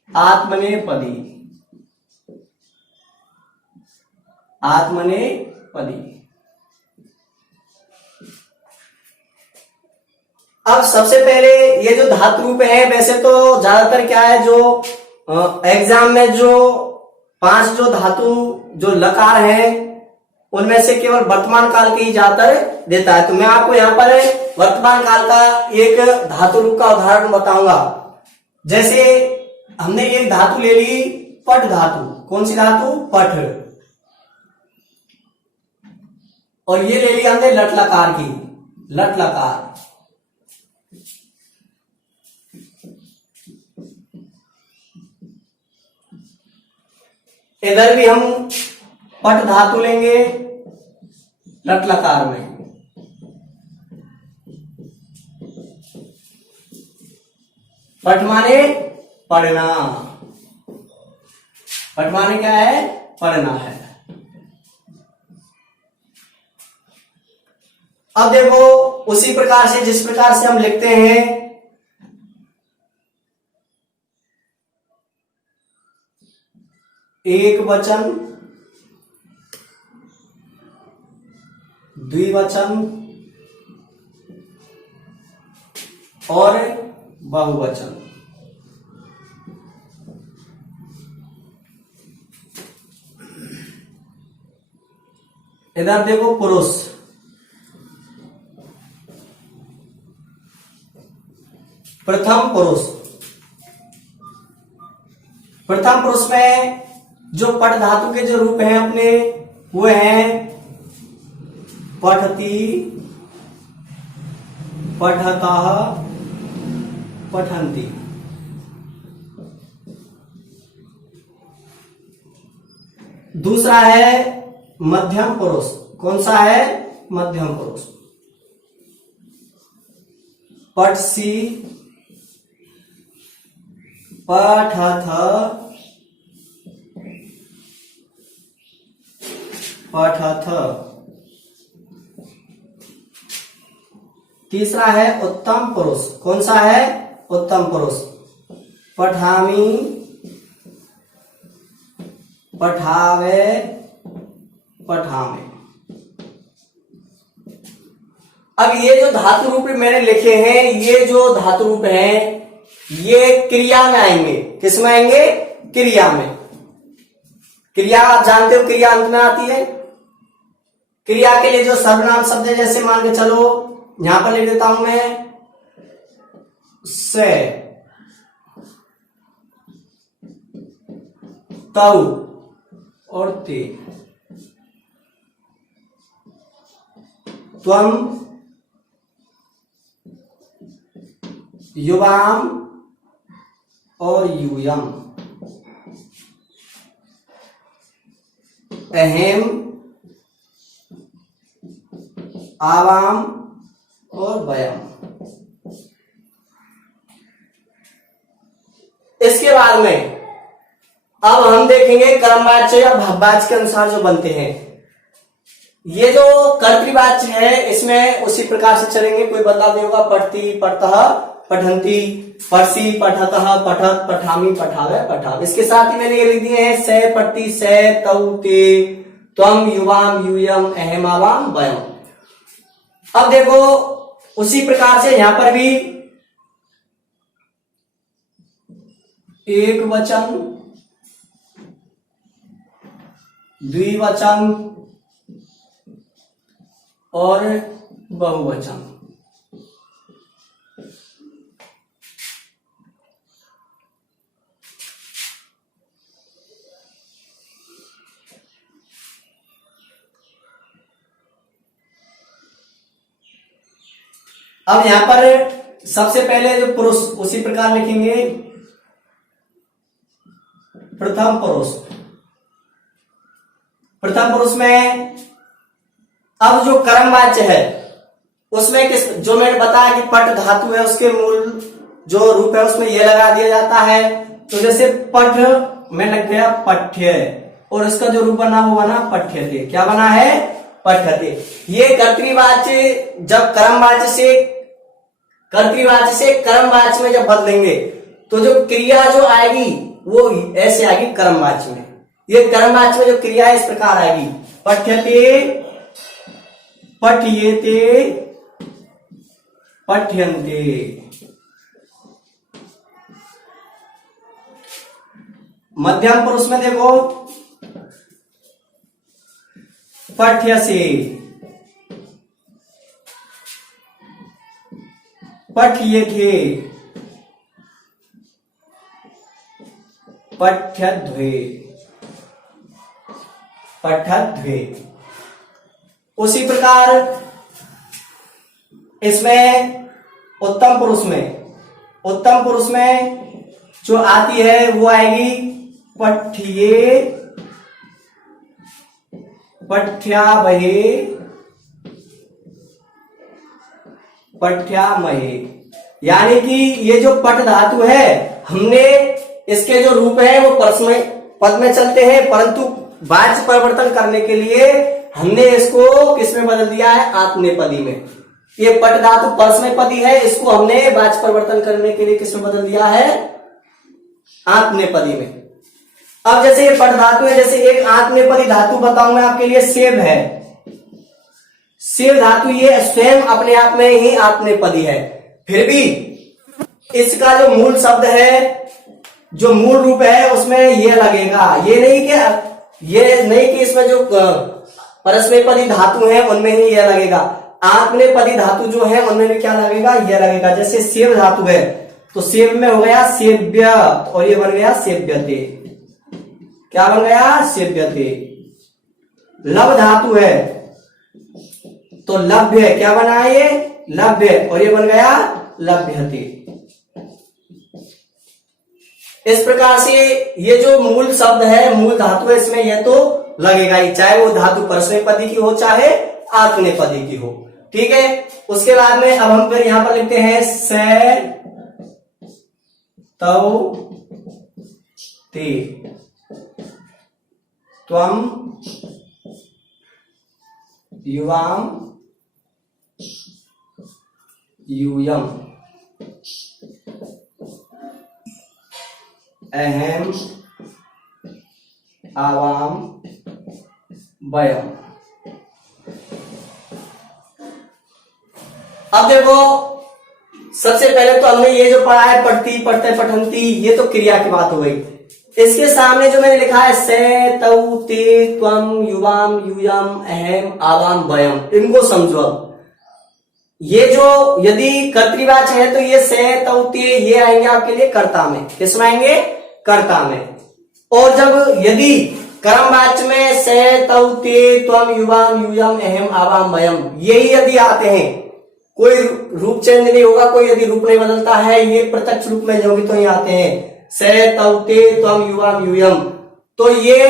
आत्मनेय पदी, आत्मनेय पदी। अब सबसे पहले ये जो धातु रूप है, वैसे तो ज्यादातर क्या है, जो एग्जाम में जो 5 जो धातु जो लकार है उनमें से केवल वर्तमान काल के ही ज्यादातर देता है। तो मैं आपको यहाँ पर वर्तमान काल का एक धातु रूप का उदाहरण बताऊंगा। जैसे हमने एक धातु ले ली पट धातु, कौन सी धातु, पट, और ये ले ली हमने लट लकार की, लट लकार। इधर भी हम पट धातु लेंगे लट लकार में, पट माने पढ़ना, पट माने क्या है, पढ़ना है। अब देखो, उसी प्रकार से जिस प्रकार से हम लिखते हैं एक वचन, द्विवचन और बहुवचन। इधर देखो पुरुष, प्रथम पुरुष, प्रथम पुरुष में जो पट धातु के जो रूप हैं अपने वो हैं पठति, पठतः, पठन्ति। दूसरा है मध्यम पुरुष, कौन सा है, मध्यम पुरुष, पठसि, पठथ, पठथ। तीसरा है उत्तम पुरुष। कौन सा है? उत्तम पुरुष। पठामी, पठावे, पठामे। अब ये जो धातु रूप मैंने लिखे हैं, ये जो धातु रूप हैं ये क्रिया में आएंगे। किस में आएंगे? क्रिया में। क्रिया आप जानते हो, क्रिया अंत में आती है। क्रिया के लिए जो सर्वनाम शब्द है, जैसे मान के चलो यहां पर लिख देता हूं मैं से, तौ और ते। त्वम, युवाम और यूयम। अहम, आवाम और वयम। इसके बाद में अब हम देखेंगे कर्मवाच्य या भाववाच्य के अनुसार जो बनते हैं। ये जो कर्तृवाच्य है इसमें उसी प्रकार से चलेंगे, कोई बदलाव नहीं होगा। पठती, पठतः, पठन्ति, पठसी, पठतः, पठत, पठामी, पठावे, पठाव। इसके साथ ही मैंने ये लिख दिए हैं से, पठती, से, तौ, ते, त्वम, युवाम, यूयम, अहम, आवाम, वयम। अब देखो उसी प्रकार से यहां पर भी एक वचन, द्विवचन और बहुवचन। अब यहां पर सबसे पहले जो पुरुष, उसी प्रकार लिखेंगे प्रथम पुरुष। प्रथम पुरुष में अब जो कर्मवाच्य है उसमें किस, जो मैंने बताया कि पट धातु है उसके मूल जो रूप है उसमें यह लगा दिया जाता है। तो जैसे पठ में लग गया पठ्य और इसका जो रूप बना वो बना पठ्यते। क्या बना है? पठ्यते। ये कर्तृवाच्य जब कर्तृवाच्य से कर्मवाच्य में जब बदलेंगे तो जो क्रिया जो आएगी वो ऐसे आएगी कर्मवाच्य में। ये कर्मवाच्य में जो क्रिया है इस प्रकार आएगी, पठ्यते, पठ्येते, पठ्यन्ते। मध्यम पुरुष में देखो पठ्यसे, पठ्येथे, पठ्यध्वे, पठ्यध्वे। उसी प्रकार इसमें उत्तम पुरुष में जो आती है वो आएगी पठ्ये, पठ्यावहे, पठ्यामहे। यानी कि ये जो पट धातु है हमने इसके जो रूप है वो पद में चलते हैं, परंतु वाच्य परिवर्तन करने के लिए हमने इसको किस में बदल दिया है? आत्मनेपदी में। ये पट धातु परस्मैपदी है, इसको हमने वाच्य परिवर्तन करने के लिए किस में बदल दिया है? आत्मनेपदी में। अब जैसे ये पट धातु है, जैसे एक आत्मनेपदी धातु बताऊं मैं आपके लिए, सेव है। सेव धातु ये स्वयं अपने आप में ही आत्मनेपदी है, फिर भी इसका जो मूल शब्द है, जो मूल रूप है उसमें ये लगेगा। ये नहीं कि इसमें जो परस्मैपदी धातु है उनमें ही यह लगेगा। आत्मनेपदी धातु जो है उनमें भी क्या लगेगा? यह लगेगा। जैसे सेव धातु है तो सेव में हो गया सेव्य और ये बन गया सेव्यते। क्या बन गया? सेव्यते। लव धातु है तो लभ्य, क्या बना है ये? लभ्य और ये बन गया लभ्यते। इस प्रकार से ये जो मूल शब्द है, मूल धातु है, इसमें यह तो लगेगा ही, चाहे वो धातु परस्मैपदी की हो चाहे आत्मनेपदी की हो। ठीक है। उसके बाद में अब हम फिर यहां पर लिखते हैं से, तौ, ते, त्वम, युवाम यूयम अहम आवाम वयम। अब देखो सबसे पहले तो हमने ये जो पढ़ा है पढ़ती पढ़ते पठंती, ये तो क्रिया की बात हो गई। इसके सामने जो मैंने लिखा है से तौ ते त्वम युवाम यूयम अहम आवाम वयम, इनको समझो। अब ये जो यदि कर्तृवाचक है तो ये से तौ ते ये आएंगे आपके लिए कर्ता में। किसमें आएंगे? कर्ता में। और जब यदि कर्मवाच्य में से तौ ते त्वम युवाम यूयम अहम आवाम वयम, यही यदि आते हैं, कोई रूप चेंज नहीं होगा, कोई यदि रूप नहीं बदलता है, ये प्रत्यक्ष रूप में होंगे तो ये आते हैं से तौ ते त्वम युवाम यूयम, तो ये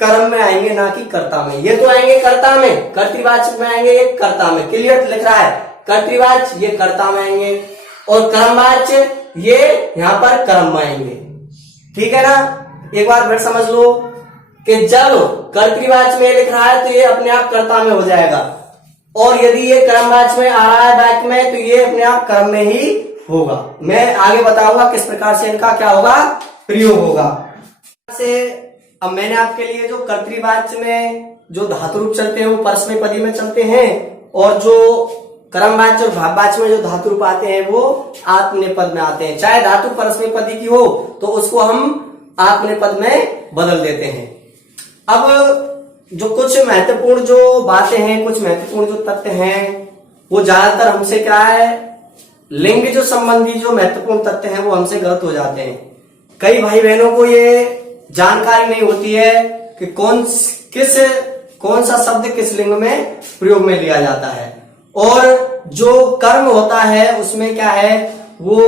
कर्म में आएंगे ना कि कर्ता में। ये तो आएंगे कर्ता में, कर्तृवाचक में आएंगे, ये कर्ता में। क्लियर लिख रहा है, कर्तृवाच्य ये कर्ता में आएंगे और कर्मवाच्य ये यहां पर कर्म में आएंगे। ठीक है ना? एक बार फिर समझ लो कि जब कर्तृवाच्य में लिख रहा है तो ये अपने आप कर्ता में हो जाएगा, और यदि ये कर्मवाच्य में आ रहा है वाक्य में तो ये अपने आप कर्म में ही होगा। मैं आगे बताऊंगा किस प्रकार से इनका क्या होगा, प्रयोग होगा। से अब मैंने आपके लिए जो कर्तृवाच्य में जो धातु रूप चलते हैं वो परस्मैपदी में चलते हैं, और जो कर्मवाच्य और भाववाच्य में जो धातु रूप आते हैं वो आत्मनेपद में आते हैं। चाहे धातु परस्मैपदी की हो तो उसको हम आत्मनेपद में बदल देते हैं। अब जो कुछ महत्वपूर्ण जो बातें हैं, कुछ महत्वपूर्ण जो तथ्य हैं, वो ज्यादातर हमसे क्या है, लिंग जो संबंधी जो महत्वपूर्ण तथ्य हैं वो हमसे गलत हो जाते हैं। कई भाई बहनों को ये जानकारी नहीं होती है कि कौन सा शब्द किस लिंग में प्रयोग में लिया जाता है, और जो कर्म होता है उसमें क्या है वो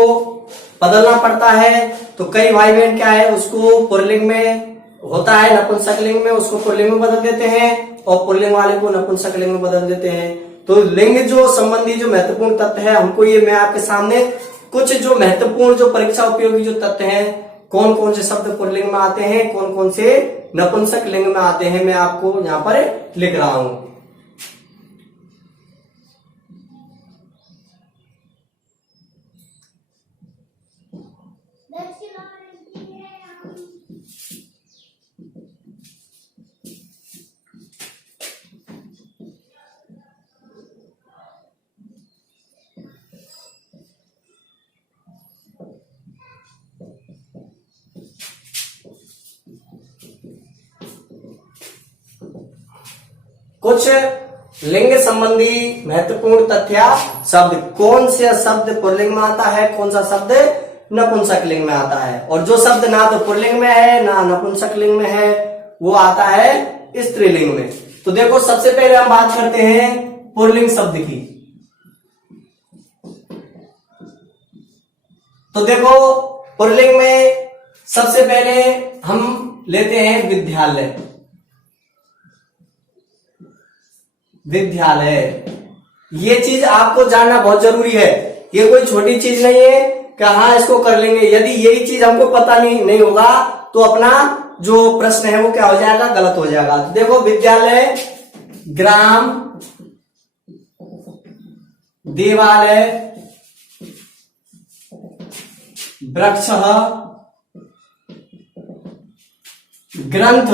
बदलना पड़ता है। तो कई भाई बहन क्या है उसको पुल्लिंग में होता है, नपुंसक लिंग में उसको पुल्लिंग में बदल देते हैं, और पुल्लिंग वाले को नपुंसक लिंग में बदल देते हैं। तो लिंग जो संबंधी जो महत्वपूर्ण तथ्य है, हमको ये मैं आपके सामने कुछ जो महत्वपूर्ण जो परीक्षा उपयोगी जो तथ्य हैं, कौन कौन से शब्द पुल्लिंग में आते हैं, कौन कौन से नपुंसक लिंग में आते हैं, मैं आपको यहाँ पर लिख रहा हूं। कुछ लिंग संबंधी महत्वपूर्ण तथ्य शब्द, कौन से शब्द पुल्लिंग में आता है, कौन सा शब्द नपुंसक लिंग में आता है, और जो शब्द ना तो पुल्लिंग में है ना नपुंसक लिंग में है वो आता है स्त्रीलिंग में। तो देखो सबसे पहले हम बात करते हैं पुल्लिंग शब्द की। तो देखो पुल्लिंग में सबसे पहले हम लेते हैं विद्यालय। विद्यालय, ये चीज आपको जानना बहुत जरूरी है, ये कोई छोटी चीज नहीं है कि हाँ इसको कर लेंगे। यदि यही चीज हमको पता नहीं होगा तो अपना जो प्रश्न है वो क्या हो जाएगा, गलत हो जाएगा। तो देखो विद्यालय, ग्राम, देवालय, वृक्ष, ग्रंथ।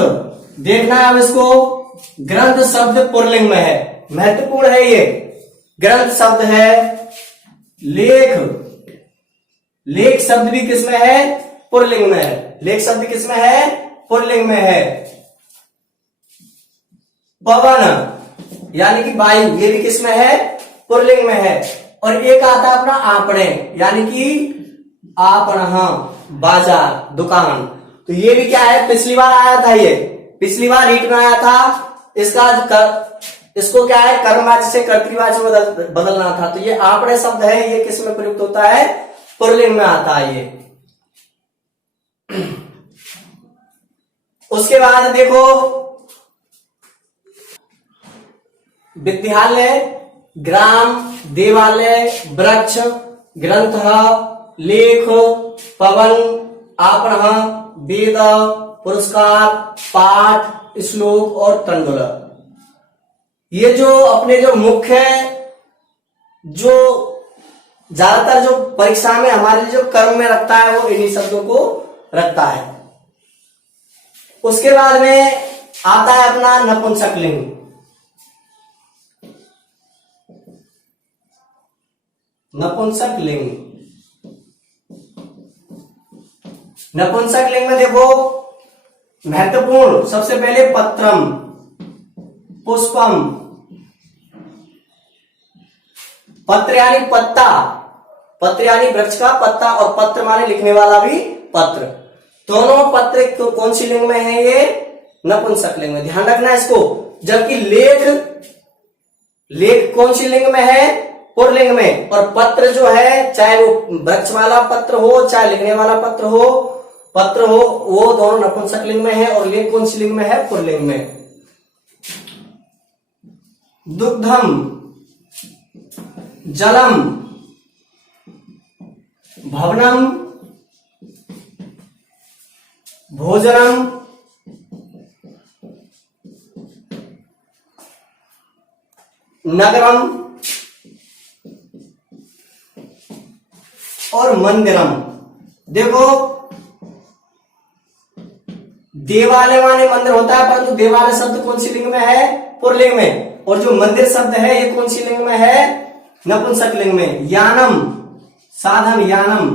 देखना है अब इसको, ग्रंथ शब्द पुल्लिंग में है, महत्वपूर्ण है ये। ग्रंथ शब्द है, लेख, लेख शब्द भी किसमें है, पुल्लिंग में है। लेख शब्द किसमें है, पुल्लिंग में है। पवन यानी कि वायु, ये भी किसमें है, पुल्लिंग में है। और एक आता है अपना आपणे, यानी कि आपणः, बाजार, दुकान। तो ये भी क्या है, पिछली बार आया था, ये पिछली बार रीट में आया था। इसको क्या है, कर्मवाच्य से कर्तृवाच्य में बदलना था। तो ये आपणे शब्द है, ये किस में प्रयुक्त होता है, पुल्लिंग में आता है ये। उसके बाद देखो विद्यालय, ग्राम, देवालय, वृक्ष, ग्रंथ, लेख, पवन, आपणः, वेद, पुरस्कार, पाठ, श्लोक और तंडुल। ये जो अपने जो मुख्य जो ज्यादातर जो परीक्षा में हमारे जो कर्म में रखता है वो इन्हीं शब्दों को रखता है। उसके बाद में आता है अपना नपुंसक लिंग। नपुंसक लिंग, नपुंसक लिंग में देखो महत्वपूर्ण सबसे पहले पत्रम, पुष्पम, पत्र यानी पत्ता, पत्र यानी वृक्ष का पत्ता, और पत्र माने लिखने वाला भी पत्र। दोनों पत्र तो कौन सी लिंग में है? ये नपुंसक लिंग में, ध्यान रखना इसको। जबकि लेख, लेख कौन सी लिंग में है? पुल्लिंग में। और पत्र जो है, चाहे वो वृक्ष वाला पत्र हो चाहे लिखने वाला पत्र हो, वो दोनों नपुंसक लिंग में है। और लेख कौन सी लिंग में है? पुल्लिंग में। दुग्धम, जलम, भवनम, भोजनम, नगरम और मंदिरम। देखो देवालय माने मंदिर होता है, परंतु देवालय शब्द कौन सी लिंग में है? पुल्लिंग में। और जो मंदिर शब्द है ये कौन सी लिंग में है? नपुंसक लिंग में। यानम, साधन, यानम।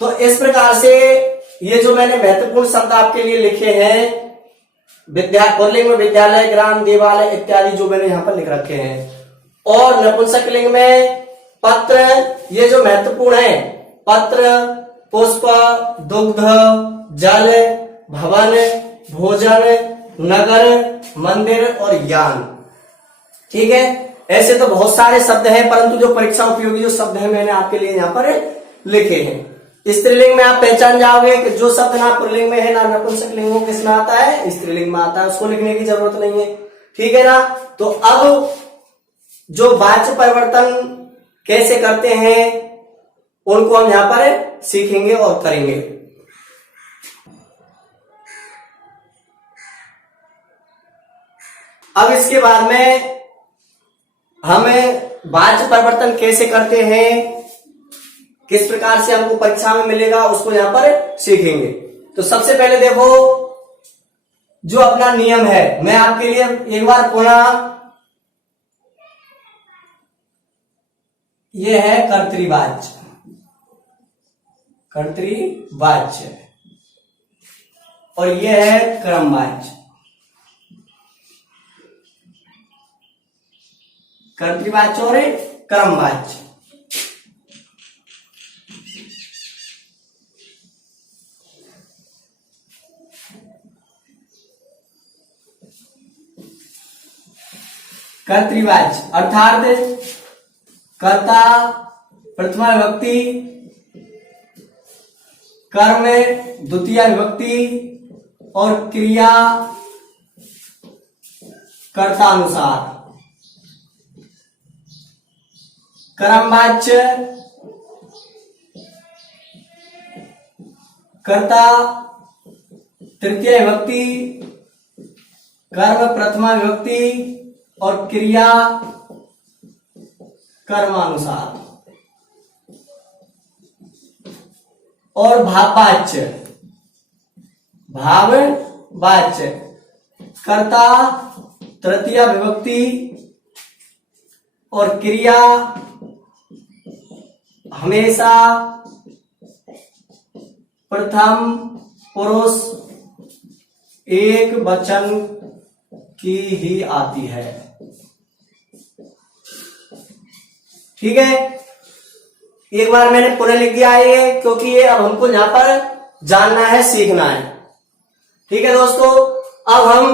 तो इस प्रकार से ये जो मैंने महत्वपूर्ण शब्द आपके लिए लिखे हैं, पुल्लिंग में विद्यालय, ग्राम, देवालय इत्यादि जो मैंने यहां पर लिख रखे हैं। और नपुंसक लिंग में पत्र, ये जो महत्वपूर्ण है, पत्र, पुष्प, दुग्ध, जल, भवन, भोजन, नगर, मंदिर और यान। ठीक है, ऐसे तो बहुत सारे शब्द हैं, परंतु जो परीक्षा उपयोगी जो शब्द है मैंने आपके लिए यहां पर लिखे हैं। स्त्रीलिंग में आप पहचान जाओगे कि जो शब्द ना पुल्लिंग में है ना नपुंसक लिंग में किसमें आता है? स्त्रीलिंग में आता है, उसको लिखने की जरूरत नहीं है। ठीक है ना। तो अब जो वाच्य परिवर्तन कैसे करते हैं उनको हम यहां पर सीखेंगे और करेंगे। अब इसके बाद में हमें वाच्य परिवर्तन कैसे करते हैं, किस प्रकार से हमको परीक्षा में मिलेगा, उसको यहां पर सीखेंगे। तो सबसे पहले देखो जो अपना नियम है, मैं आपके लिए एक बार पुनः, यह है कर्तृवाच्य, कर्तृवाच्य, और यह है क्रमवाच्य। कर्तृवाच्य और क्रमवाच्य। कर्तृवाच्य अर्थात कर्ता, प्रथमा विभक्ति, कर्म द्वितीय विभक्ति और क्रिया कर्तानुसार। क्रमवाच्य कर्ता तृतीय विभक्ति, कर्म प्रथमा विभक्ति और क्रिया कर्मानुसार। और भाववाच्य, भाववाच्य कर्ता तृतीय विभक्ति और क्रिया हमेशा प्रथम पुरुष एक वचन की ही आती है। ठीक है, एक बार मैंने पुनः लिख दिया है ये, क्योंकि ये अब हमको यहां पर जानना है, सीखना है। ठीक है दोस्तों, अब हम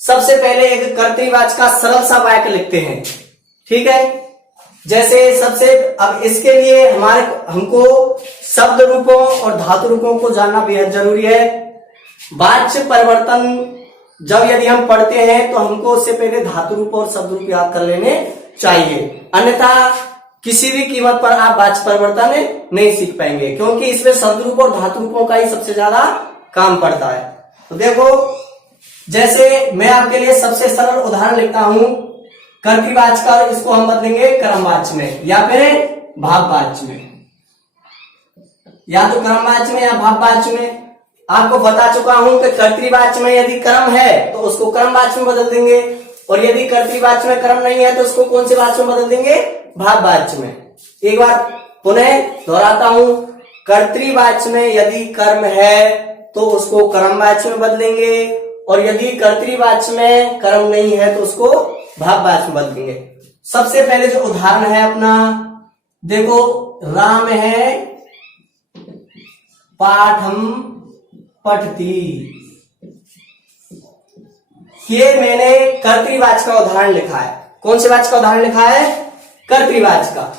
सबसे पहले एक कर्तृवाच्य का सरल सा वाक्य लिखते हैं। ठीक है, जैसे सबसे, अब इसके लिए हमको शब्द रूपों और धातु रूपों को जानना बेहद जरूरी है। वाच्य परिवर्तन जब यदि हम पढ़ते हैं तो हमको उससे पहले धातु रूप और शब्द रूप याद कर लेने चाहिए, अन्यथा किसी भी कीमत पर आप वाच्य परिवर्तन नहीं सीख पाएंगे, क्योंकि इसमें शब्द रूप और धातु रूपों का ही सबसे ज्यादा काम पड़ता है। तो देखो, जैसे मैं आपके लिए सबसे सरल उदाहरण लिखता हूं, कर्तृवाचक का इसको हम बदलेंगे कर्मवाचक में या फिर भाववाचक में, या तो कर्मवाचक में या भाववाचक में। आपको बता चुका हूं कि कर्तृवाचक में यदि कर्म है तो उसको कर्मवाचक में बदल देंगे, और यदि कर्तृवाचक में कर्म नहीं है तो उसको कौन से वाचक में बदल देंगे? भाववाचक में। एक बार पुनः दोहराता हूं, कर्तृवाचक में यदि कर्म है तो उसको कर्मवाचक में बदलेंगे, और यदि कर्तृवाचक में कर्म नहीं है तो उसको भाववाचक में बदलेंगे। सबसे पहले जो उदाहरण है अपना, देखो राम है पाठम पठती, ये मैंने कर्तृवाचक का उदाहरण लिखा है। कौन से वाचक का उदाहरण लिखा है? कर्तृवाचक का।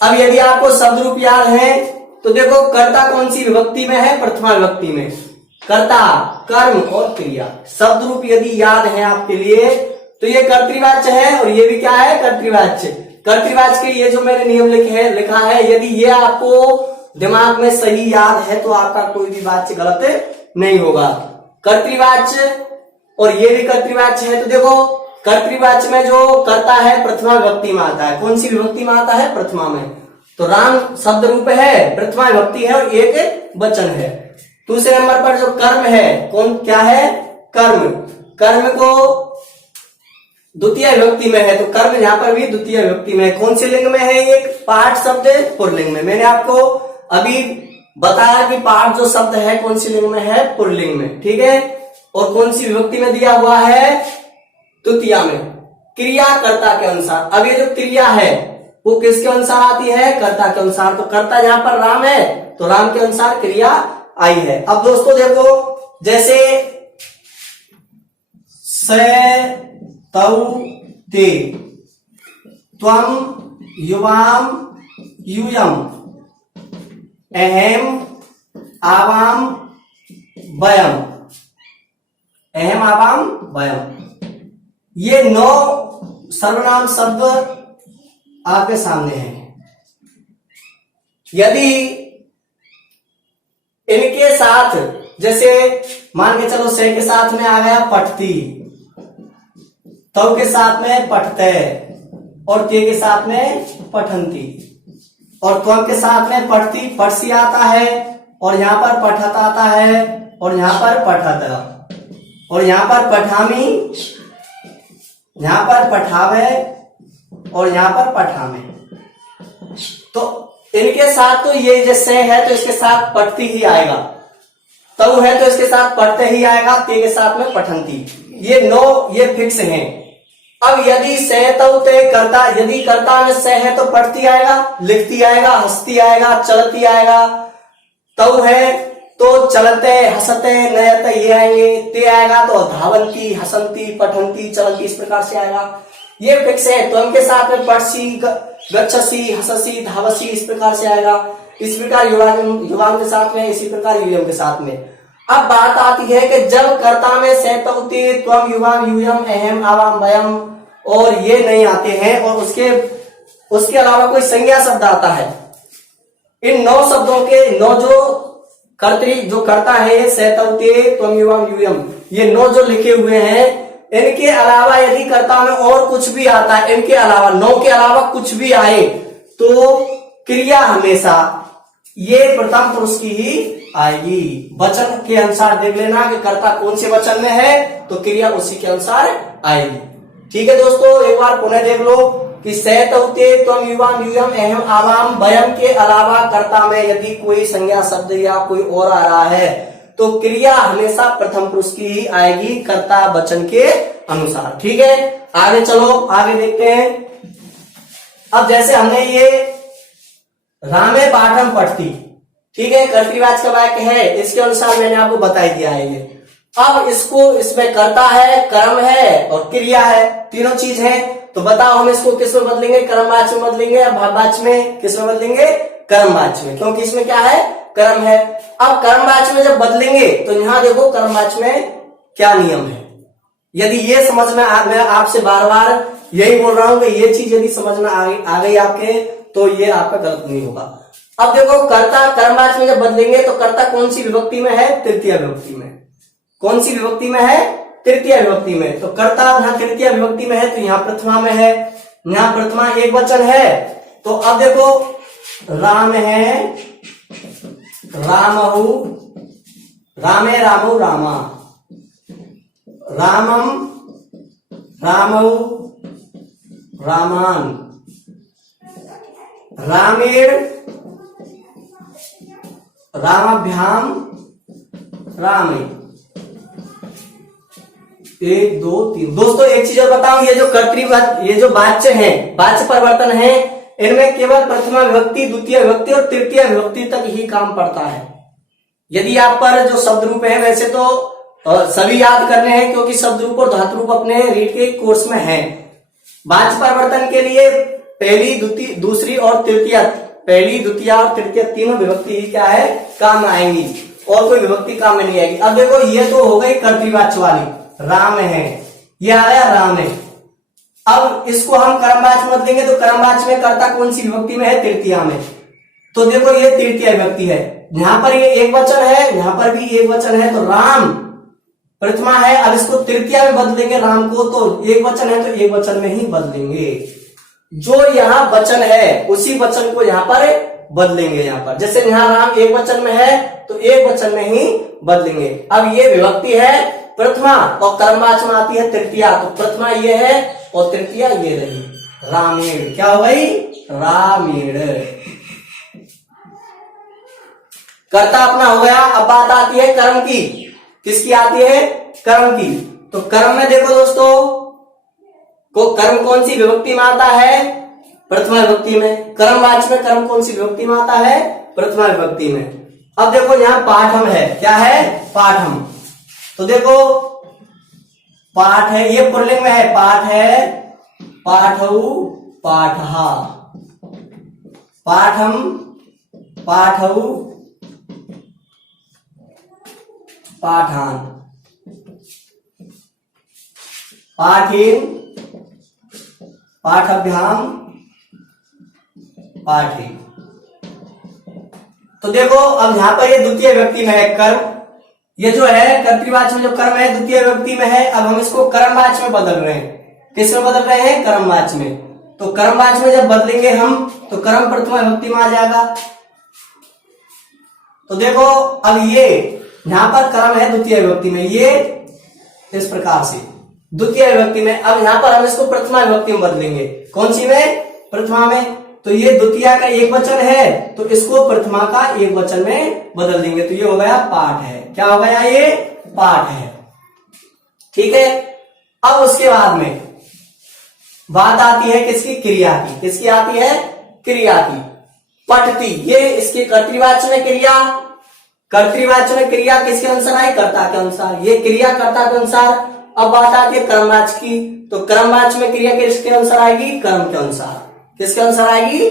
अब यदि आपको शब्द रूप याद है तो देखो कर्ता कौन सी विभक्ति में है? प्रथमा विभक्ति में। कर्ता, कर्म और क्रिया, शब्द रूप यदि याद है आपके लिए तो ये कर्तृवाच्य है और ये भी क्या है? कर्तृवाच्य। कर्तृवाच्य के ये जो मैंने नियम लिखा है, यदि ये आपको दिमाग में सही याद है तो आपका कोई भी वाच्य गलत नहीं होगा। कर्तृवाच्य और ये भी कर्तृवाच्य है, तो देखो कर्तृवाच्य में जो कर्ता है प्रथमा विभक्ति में आता है। कौन सी विभक्ति में आता है? प्रथमा में। तो राम शब्द रूप है, प्रथमा विभक्ति है और एक वचन है। दूसरे नंबर पर जो कर्म है, कौन क्या है? कर्म। कर्म को द्वितीय विभक्ति में है, तो कर्म यहाँ पर भी द्वितीय विभक्ति में है। कौन से लिंग में है? एक पाठ शब्द पुल्लिंग में। मैंने आपको अभी बताया कि पाठ जो शब्द है कौन सी लिंग में है? पुल्लिंग में, ठीक है। और कौन सी विभक्ति में दिया हुआ है? तृतीया में। क्रिया कर्ता के अनुसार। अब ये जो क्रिया है वो किसके अनुसार आती है? कर्ता के अनुसार। तो कर्ता यहाँ पर राम है तो राम के अनुसार क्रिया आई है। अब दोस्तों देखो, जैसे से तौ ते, त्वम युवाम यूयम, अहम आवाम वयम, अहम आवाम वयम, ये 9 सर्वनाम शब्द आपके सामने हैं। यदि इनके साथ, जैसे मान के चलो से के साथ में आ गया पठती, तव के साथ में पठते, और ते के साथ में पठंती, और त्वम के साथ में पठती पठसी आता है, और यहां पर पठत आता है, और यहां पर पठत, और यहां पर पठामी, यहां पर पठावे, और यहां पर पठामे। तो इनके साथ तो ये जैसे है तो इसके साथ पठती ही आएगा, तव है तो इसके साथ पढ़ते ही आएगा, ते के साथ में पठंती। ये 9 ये फिक्स हैं। अब यदि से तव ते कर्ता, यदि कर्ता में से है तो पढ़ती आएगा, लिखती आएगा, हंसती आएगा, चलती आएगा। तव है तो चलते, हंसते, नयते ये आएंगे। ते आएगा तो धावंती, हसंती, पठंती, चलती, इस प्रकार से आएगा। ये फिक्स है। त्वम के साथ में पठसी, गच्छसी, हससी, धावसी, इस प्रकार से आएगा। इस प्रकार युवाम के साथ में, इसी प्रकार यूयम के साथ में। अब बात आती है कि जब कर्ता में से तव ते त्वम युवाम यूयम अहम आवाम वयम और ये नहीं आते हैं, और उसके अलावा कोई संज्ञा शब्द आता है। इन 9 शब्दों के 9 जो कर्ता है से तव ते त्वम युवाम यूयम, ये 9 जो लिखे हुए हैं, इनके अलावा यदि कर्ता में और कुछ भी आता है, इनके अलावा 9 के अलावा कुछ भी आए तो क्रिया हमेशा ये प्रथम पुरुष की ही आएगी। वचन के अनुसार देख लेना कि कर्ता कौन से वचन में है तो क्रिया उसी के अनुसार आएगी। ठीक है दोस्तों, एक बार पुनः देख लो कि से तव ते त्वम युवाम यूयम अहम आवाम वयम के अलावा कर्ता में यदि कोई संज्ञा शब्द या कोई और आ रहा है तो क्रिया हमेशा प्रथम पुरुष की ही आएगी कर्ता वचन के अनुसार। ठीक है, आगे चलो, आगे देखते हैं। अब जैसे हमने ये रामे पाठम पठती, ठीक है, कर्तृवाचक का वाक्य है, इसके अनुसार मैंने आपको बता दिया है ये। अब इसमें कर्ता है, कर्म है और क्रिया है, तीनों चीज है। तो बताओ हम इसको किस में बदलेंगे? कर्मवाचक में बदलेंगे या भाववाचक में? किस में बदलेंगे? कर्मवाचक में, क्योंकि इसमें क्या है? कर्म है। अब कर्मवाचक में जब बदलेंगे तो यहां देखो कर्मवाचक में क्या नियम है। यदि ये समझ में मैं आपसे बार बार यही बोल रहा हूं कि ये चीज यदि समझ में आ गई आपके तो ये आपका गलत नहीं होगा। अब देखो कर्ता कर्मवाचक में जब बदलेंगे तो कर्ता कौन सी विभक्ति में है? तृतीय विभक्ति में। कौन सी विभक्ति में है? तृतीय विभक्ति में। तो कर्ता यहाँ तृतीय विभक्ति में है तो यहाँ प्रथमा में है, यहाँ प्रथमा एक वचन है। तो अब देखो राम है, रामहु, रामे रामो रामा, रामम रामहु रामान, रामेण रामाभ्याम रामे। 1 2 3। दोस्तों एक चीज और बताऊं, ये जो कर्तृवाच्य, ये जो वाच्य है, वाच्य परिवर्तन है, इनमें केवल प्रथमा विभक्ति, द्वितीय विभक्ति और तृतीय विभक्ति तक ही काम पड़ता है। यदि आप पर जो शब्द रूप है, वैसे तो सभी याद करने हैं क्योंकि शब्द रूप और धातु रूप अपने रीड के कोर्स में है। वाच्य परिवर्तन के लिए पहली, दूसरी और तृतीय, पहली, द्वितीय और तृतीय तीनों विभक्ति ही क्या है, काम आएंगी, और कोई विभक्ति काम में नहीं आएगी। अब देखो ये तो हो गई कर्तृवाच्य वाली, राम है, ये आ गया राम है। अब इसको हम कर्मवाच्य में बदलेंगे तो कर्मवाच्य में कर्ता कौन सी विभक्ति में है, तृतीया में। तो देखो ये तृतीय विभक्ति है, यहां पर ये एक वचन है, यहां पर भी एक वचन है, तो राम प्रथमा है। अब इसको तृतीया में बदलेंगे राम को, तो एक वचन है तो एक वचन में ही बदलेंगे। जो यहाँ वचन है उसी वचन को यहाँ पर बदलेंगे। यहाँ पर जैसे यहाँ राम एक वचन में है तो एक वचन में ही बदलेंगे। अब ये विभक्ति है प्रथमा और कर्मवाच्य में आती है तृतीया, तो प्रथमा ये है और तृतीया ये रही, रामेण। क्या हो गई, रामेण। कर्ता अपना हो गया। अब बात आती है कर्म की। किसकी आती है, कर्म की। तो कर्म में देखो दोस्तों, को कर्म कौन सी विभक्ति में आता है, प्रथमा विभक्ति में। कर्मवाच्य में कर्म कौन सी विभक्ति में आता है, प्रथमा विभक्ति में। अब देखो यहाँ पाठम है, क्या है, पाठम। तो देखो पाठ है, ये पुल्लिंग में है, पाठ है, पाठौ पाठहा, पाठम पाठौ पाठान, पाठेन पाठभ्याम पाठे। तो देखो अब यहां पर ये द्वितीय विभक्ति में है कर्म, ये जो है कर्तृवाच्य में जो कर्म है द्वितीय विभक्ति में है। अब हम इसको कर्मवाच्य में बदल रहे हैं। किस में बदल रहे हैं, कर्मवाच्य में। तो कर्मवाच्य में जब बदलेंगे हम तो कर्म प्रथमा विभक्ति में आ जाएगा। तो देखो अब ये यहां पर कर्म है द्वितीय विभक्ति में, ये इस प्रकार से द्वितीय विभक्ति में। अब यहां पर हम इसको प्रथमा विभक्ति में बदलेंगे। कौन सी में, प्रथमा में। तो ये द्वितीय का एक वचन है तो इसको प्रथमा का एक वचन में बदल देंगे, तो ये हो गया पाठ है। क्या हो गया, ये पाठ है। ठीक है। अब उसके बाद में बात आती है किसकी, क्रिया की। किसकी आती है, क्रिया की। पठती, ये इसके कर्तृवाच्य में क्रिया, कर्तृवाच्य में क्रिया किसके अनुसार आई, कर्ता के अनुसार। ये क्रिया कर्ता के अनुसार। अब बात आती है कर्मवाच्य की, तो कर्मवाच्य में क्रिया किसके अनुसार आएगी, कर्म के अनुसार। किसके अनुसार आएगी,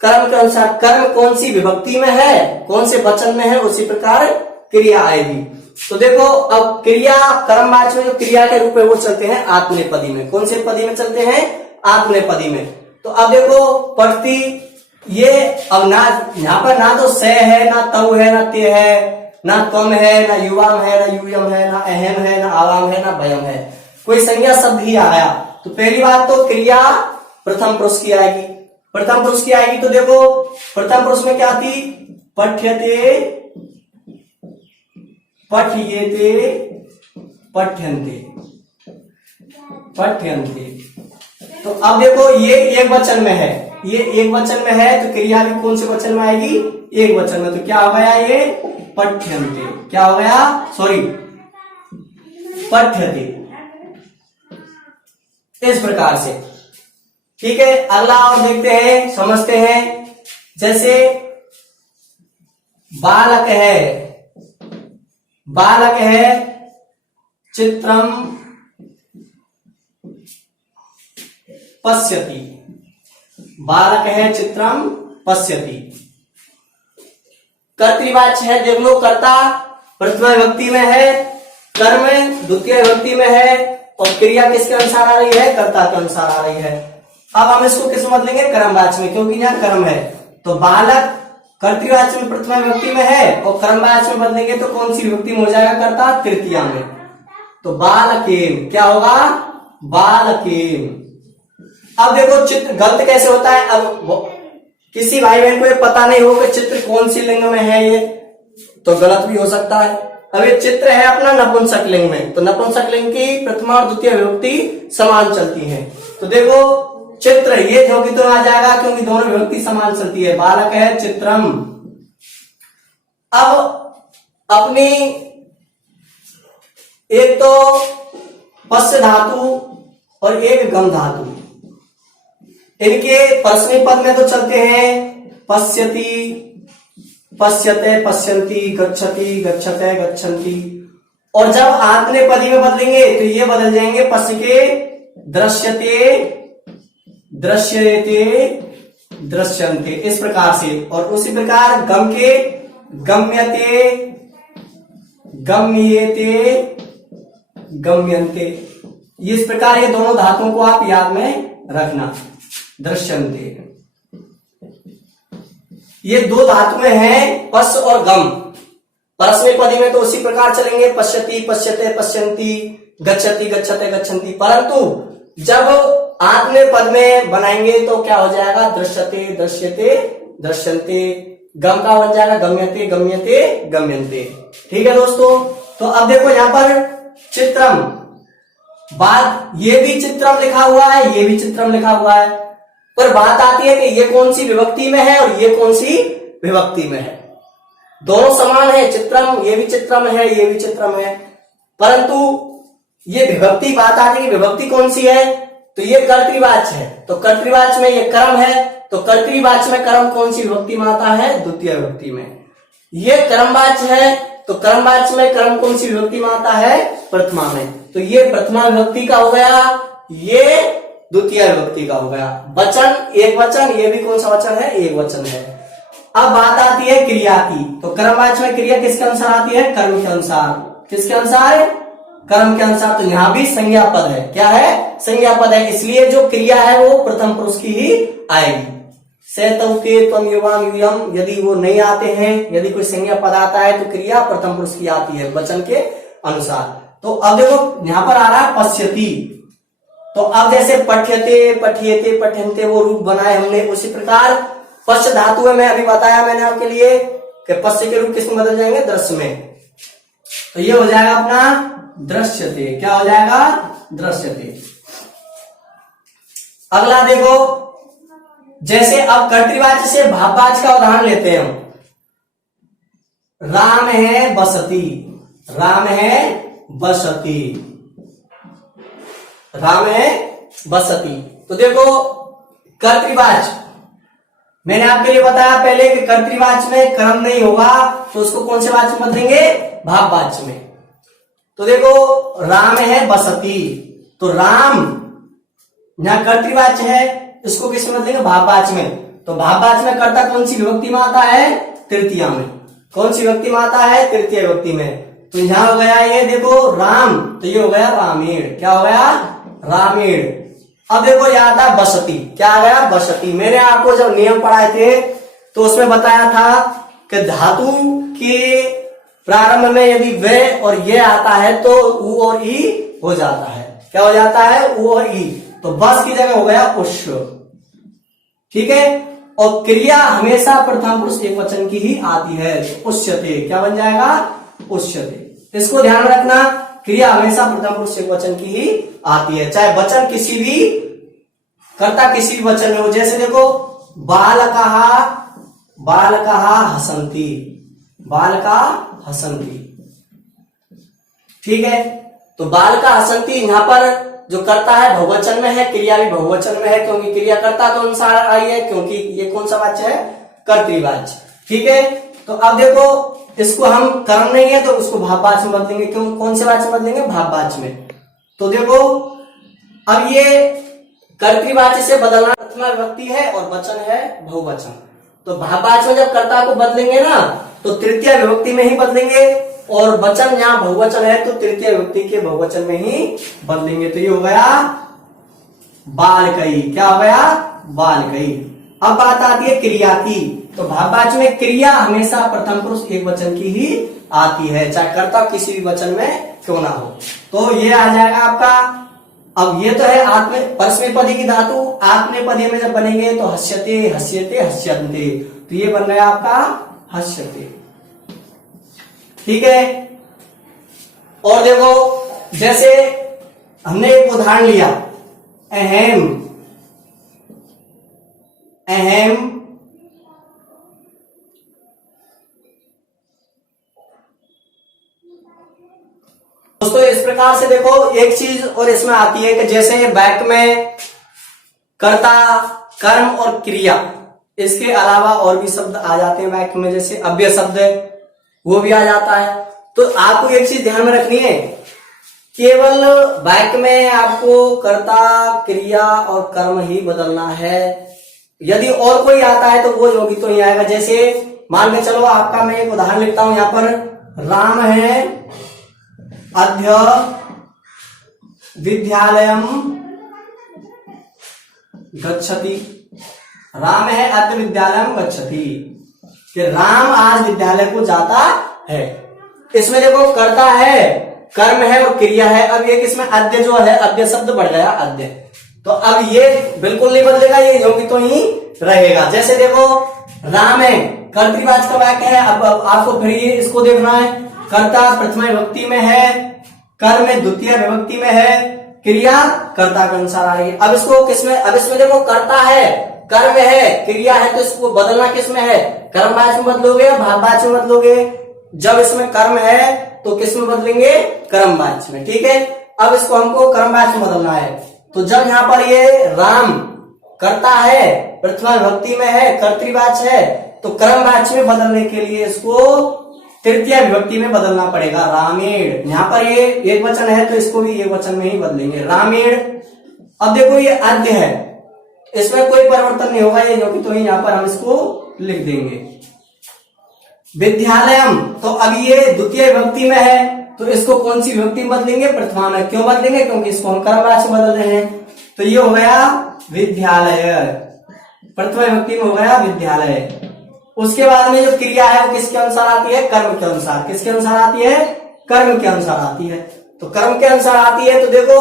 कर्म के अनुसार। कर्म कौन सी विभक्ति में है, कौन से वचन में है, उसी प्रकार क्रिया आएगी। तो देखो अब क्रिया कर्मवाच्य में जो क्रिया के रूप में वो चलते हैं आत्मनेपदी में। कौन से पदी में चलते हैं, आत्मनेपदी में। तो अब देखो पठती, ये अब ना यहाँ पर ना तो स है, ना तव है, ना ते है, ना त्वम है, ना युवाम है, ना यूयम है, ना अहम है, ना आवाम है, ना भयम है। कोई संज्ञा शब्द ही आया। तो पहली बात तो क्रिया प्रथम पुरुष की आएगी। प्रथम पुरुष की आएगी तो देखो प्रथम पुरुष में क्या थी, पठ्यते, पठ्येते, पठ्यन्ते, पठ्यन्ते। तो अब देखो ये एक वचन में है, ये एक वचन में है तो क्रिया भी कौन से वचन में आएगी, एक वचन में। तो क्या हो गया, ये पठ्यन्ते। क्या हो गया, सॉरी, पठ्यते। इस प्रकार से। ठीक है। अगला और देखते हैं, समझते हैं। जैसे बालक है, बालक है, चित्रम पश्यति, बालक है, चित्रम पश्यति। कर्तृवाच्य है, देख लो, कर्ता प्रथमा विभक्ति में है, कर्म द्वितीय विभक्ति में है और क्रिया किसके अनुसार आ रही है, कर्ता के अनुसार आ रही है। अब हम इसको किस में बदलेंगे, कर्मवाच्य में, क्योंकि यहाँ कर्म है। तो बालक कर्तृवाच्य में प्रथमा विभक्ति में है और कर्मवाच्य में बदलेंगे तो कौन सी विभक्ति में हो जाएगा, कर्ता, तृतीया में। तो बालकेन क्या होगा, बालकेन। अब देखो चित्र गलत कैसे होता है। अब किसी भाई बहन को ये पता नहीं हो कि चित्र कौन सी लिंग में है, ये तो गलत भी हो सकता है। अब ये चित्र है अपना नपुंसक लिंग में, तो नपुंसक लिंग की प्रथमा और द्वितीय विभक्ति समान चलती है। तो देखो चित्र ये होगी तो आ जाएगा, क्योंकि दोनों विभक्ति समान चलती है। बालक है चित्रम। अब अपनी एक तो पश्य धातु और एक गम धातु, इनके परस्मैपद पद में तो चलते हैं पश्यति, पश्यते, पश्यन्ति, गच्छति, गच्छते, गच्छन्ति। और जब आत्मनेपदी में बदलेंगे तो ये बदल जाएंगे पश्य के दृश्यते, दृश्यते, दृश्यन्ते, इस प्रकार से। और उसी प्रकार गम के गम्यते, गम्येते, गम्यन्ते। इस प्रकार ये दोनों धातुओं को आप याद में रखना। दृश्यन्ते, ये दो धातुएं हैं पश्य और गम। परस्मैपदी में तो उसी प्रकार चलेंगे पश्यति, पश्यते, पश्यन्ति, गच्छति, गच्छते, गच्छन्ति। परंतु जब आत्मनेपद में बनाएंगे तो क्या हो जाएगा, दृश्यते, दृश्यते, दृश्यन्ते। गम का बन जाएगा गम्यते, गम्यते, गम्यन्ते। ठीक है दोस्तों। तो अब देखो यहां पर चित्रम, बात ये भी चित्रम लिखा हुआ है, ये भी चित्रम लिखा हुआ है, पर बात आती है कि ये कौन सी विभक्ति में है और ये कौन सी विभक्ति में है। दोनों समान है, चित्रम, ये भी चित्रम है, ये भी चित्रम है, परंतु ये विभक्ति बात आती है कि विभक्ति कौन सी है, तो ये कर्तृवाच्य है। तो कर्तृवाच्य में ये कर्म है, तो कर्तृवाच्य में कर्म कौन सी विभक्ति में आता है, द्वितीय विभक्ति में। ये कर्मवाच्य है, तो कर्मवाच्य में कर्म कौन सी विभक्ति में आता है, प्रथमा में। तो ये प्रथमा विभक्ति का हो गया, ये द्वितीय विभक्ति का हो गया। वचन एक वचन, ये भी कौन सा वचन है, एक वचन है। अब बात आती है क्रिया की, तो कर्मवाच्य में क्रिया किसके अनुसार आती है, कर्म के अनुसार। किसके अनुसार, कर्म के अनुसार। तो यहां भी संज्ञा पद है, क्या है, संज्ञा पद है, इसलिए जो क्रिया है वो प्रथम पुरुष की ही आएगी। सेतौ के त्वम युवाम यूयम, यदि वो नहीं आते हैं, यदि कोई संज्ञा पद आता है तो क्रिया प्रथम पुरुष की आती है वचन के अनुसार। तो अब देखो यहां पर आ रहा है पश्यति, तो अब जैसे पठ्यते, पठियते, पठ्यन्ते वो रूप बनाए हमने, उसी प्रकार पश्य धातु में अभी बताया मैंने आपके लिए कि पश्य के रूप किसमें बदल जाएंगे, दृश्य में। तो ये हो जाएगा अपना दृश्यते। क्या हो जाएगा, दृश्यते। अगला देखो, जैसे अब कर्तृवाच्य से भाववाच्य का उदाहरण लेते हैं हम। राम है बसती, राम है बसती, राम है बसती। तो देखो कर्तृवाच्य मैंने आपके लिए बताया पहले कि कर्तृवाच्य में कर्म नहीं होगा तो उसको कौन से वाच्य में बदलेंगे, भाववाच्य में। तो देखो राम है बसती, तो राम यहां कर्तृवाच्य है, इसको किस में बदलेंगे, भाववाच्य में। तो भाववाच्य में कर्ता कौन सी विभक्ति में आता है, तृतीया में। कौन सी विभक्ति में आता है, तृतीय विभक्ति में। तो यहां हो गया ये देखो राम, तो ये हो गया रामेण। क्या हो गया, रामेण। अब देखो यह आता है बसती, क्या आ गया, बसती। मैंने आपको जब नियम पढ़ाए थे तो उसमें बताया था कि धातु के प्रारंभ में यदि वे और ये आता है तो उ और ई हो जाता है। क्या हो जाता है, उ और ई। तो बस की जगह हो गया उष्। ठीक है। और क्रिया हमेशा प्रथम पुरुष एक वचन की ही आती है, उष्यते। क्या बन जाएगा, उष्यते। इसको ध्यान रखना, क्रिया हमेशा प्रथम पुरुष एक वचन की ही आती है, चाहे वचन किसी भी कर्ता किसी भी वचन में हो। जैसे देखो बालकः, बालकः हसन्ति, बालका हसन्ति। ठीक है। तो बालका हसन्ति यहां पर जो कर्ता है बहुवचन में है, क्रिया भी बहुवचन में है, क्योंकि क्रिया कर्ता के अनुसार आई है, क्योंकि ये कौन सा वाच्य है, कर्तृवाच्य। ठीक है। तो अब देखो इसको हम कर्म नहीं है तो उसको भाववाच्य में बदलेंगे। क्यों, कौन से वाच्य में बदलेंगे, भाववाच्य में। तो देखो अब ये कर्तृवाच्य से बदलना प्रथमा विभक्ति है और वचन है बहुवचन। तो भाववाच्य में जब कर्ता को बदलेंगे ना तो तृतीय विभक्ति में ही बदलेंगे, और वचन यहाँ बहुवचन है तो तृतीय विभक्ति के बहुवचन में ही बदलेंगे। तो ये हो गया बालकई। क्या हो गया, बालकई। अब बात आती है क्रिया की। तो भाववाच्य में क्रिया हमेशा प्रथम पुरुष एक वचन की ही आती है, चाहे कर्ता किसी भी वचन में क्यों ना हो। तो ये आ जाएगा आपका। अब ये तो है आत्म परस्मैपदी की धातु, आत्मनेपदी में जब बनेंगे तो हस्यते हस्यते हस्यन्ते, तो ये बन गया आपका हस्यते। ठीक है। और देखो जैसे हमने एक उदाहरण लिया, अहम, अहम दोस्तों इस प्रकार से देखो एक चीज और इसमें आती है कि जैसे वाक्य में कर्ता, कर्म और क्रिया, इसके अलावा और भी शब्द आ जाते हैं वाक्य में, जैसे अव्यय शब्द वो भी आ जाता है। तो आपको एक चीज ध्यान में रखनी है, केवल वाक्य में आपको कर्ता, क्रिया और कर्म ही बदलना है। यदि और कोई आता है तो वो योगी तो नहीं आएगा। जैसे मान के चलो आपका मैं एक उदाहरण लिखता हूं यहां पर, राम है अद्य विद्यालयम गच्छति, राम है अद्य विद्यालयम गच्छति, कि राम आज विद्यालय को जाता है। इसमें देखो कर्ता है, कर्म है और क्रिया है। अब एक इसमें अद्य जो है, अद्य शब्द बढ़ गया अद्य, तो अब ये बिल्कुल नहीं बदलेगा, ये योगी तो ही रहेगा। जैसे देखो राम है कर्तृवाचक का वाक्य है। अब आपको फिर ये इसको देखना है, कर्ता प्रथमा विभक्ति में है, कर्म द्वितीय विभक्ति में है, क्रिया कर्ता के अनुसार आ रही है। अब इसको किसमें, अब इसमें देखो कर्ता है, कर्म है, क्रिया है, तो इसको बदलना किसमें है, कर्मवाचक में बदलोगे या भाववाचक में बदलोगे। जब इसमें कर्म है तो किसमें बदलेंगे, कर्मवाचक में। ठीक है। अब इसको हमको कर्मवाचक में बदलना है, तो जब यहां पर ये राम कर्ता है, प्रथमा विभक्ति में है, कर्तृवाचक है, तो कर्मवाचक में बदलने के लिए इसको तृतीय विभक्ति में बदलना पड़ेगा, रामेण। यहां पर ये एक वचन है तो इसको भी एक वचन में ही बदलेंगे, रामेण। अब देखो ये अद्य है, इसमें कोई परिवर्तन नहीं होगा, ये योगी तो ही यहां पर हम इसको लिख देंगे। विद्यालयम, तो अब ये द्वितीय विभक्ति में है तो इसको कौन सी विभक्ति में बदलेंगे, प्रथमा में। क्यों बदलेंगे, क्योंकि इसको हम कर्मवाचक बदल रहे हैं। तो ये हो गया विद्यालय, प्रथमा विभक्ति में हो गया विद्यालय। उसके बाद में जो क्रिया है वो किसके अनुसार आती है, कर्म के अनुसार। किसके अनुसार आती है, कर्म के अनुसार आती है। तो कर्म के अनुसार आती है तो देखो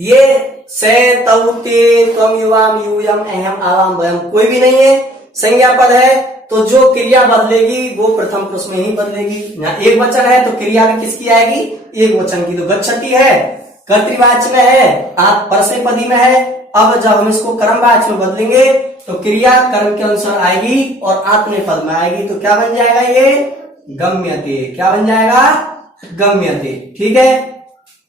ये से तौ ते त्वम युवाम यूयम अहम आवाम वयम, कोई भी नहीं है, संज्ञा पद है, तो जो क्रिया बदलेगी वो प्रथम पुरुष में ही बदलेगी। यहाँ एक वचन है तो क्रिया में किसकी आएगी, एक वचन की। तो गच्छति है कर्तृवाचक में है, आप परस्मैपदी में है। अब जब हम इसको कर्मवाचक में बदलेंगे तो क्रिया कर्म के अनुसार आएगी और आत्मनेपद में आएगी, तो क्या बन जाएगा, ये गम्यते। क्या बन जाएगा, गम्यते। ठीक है।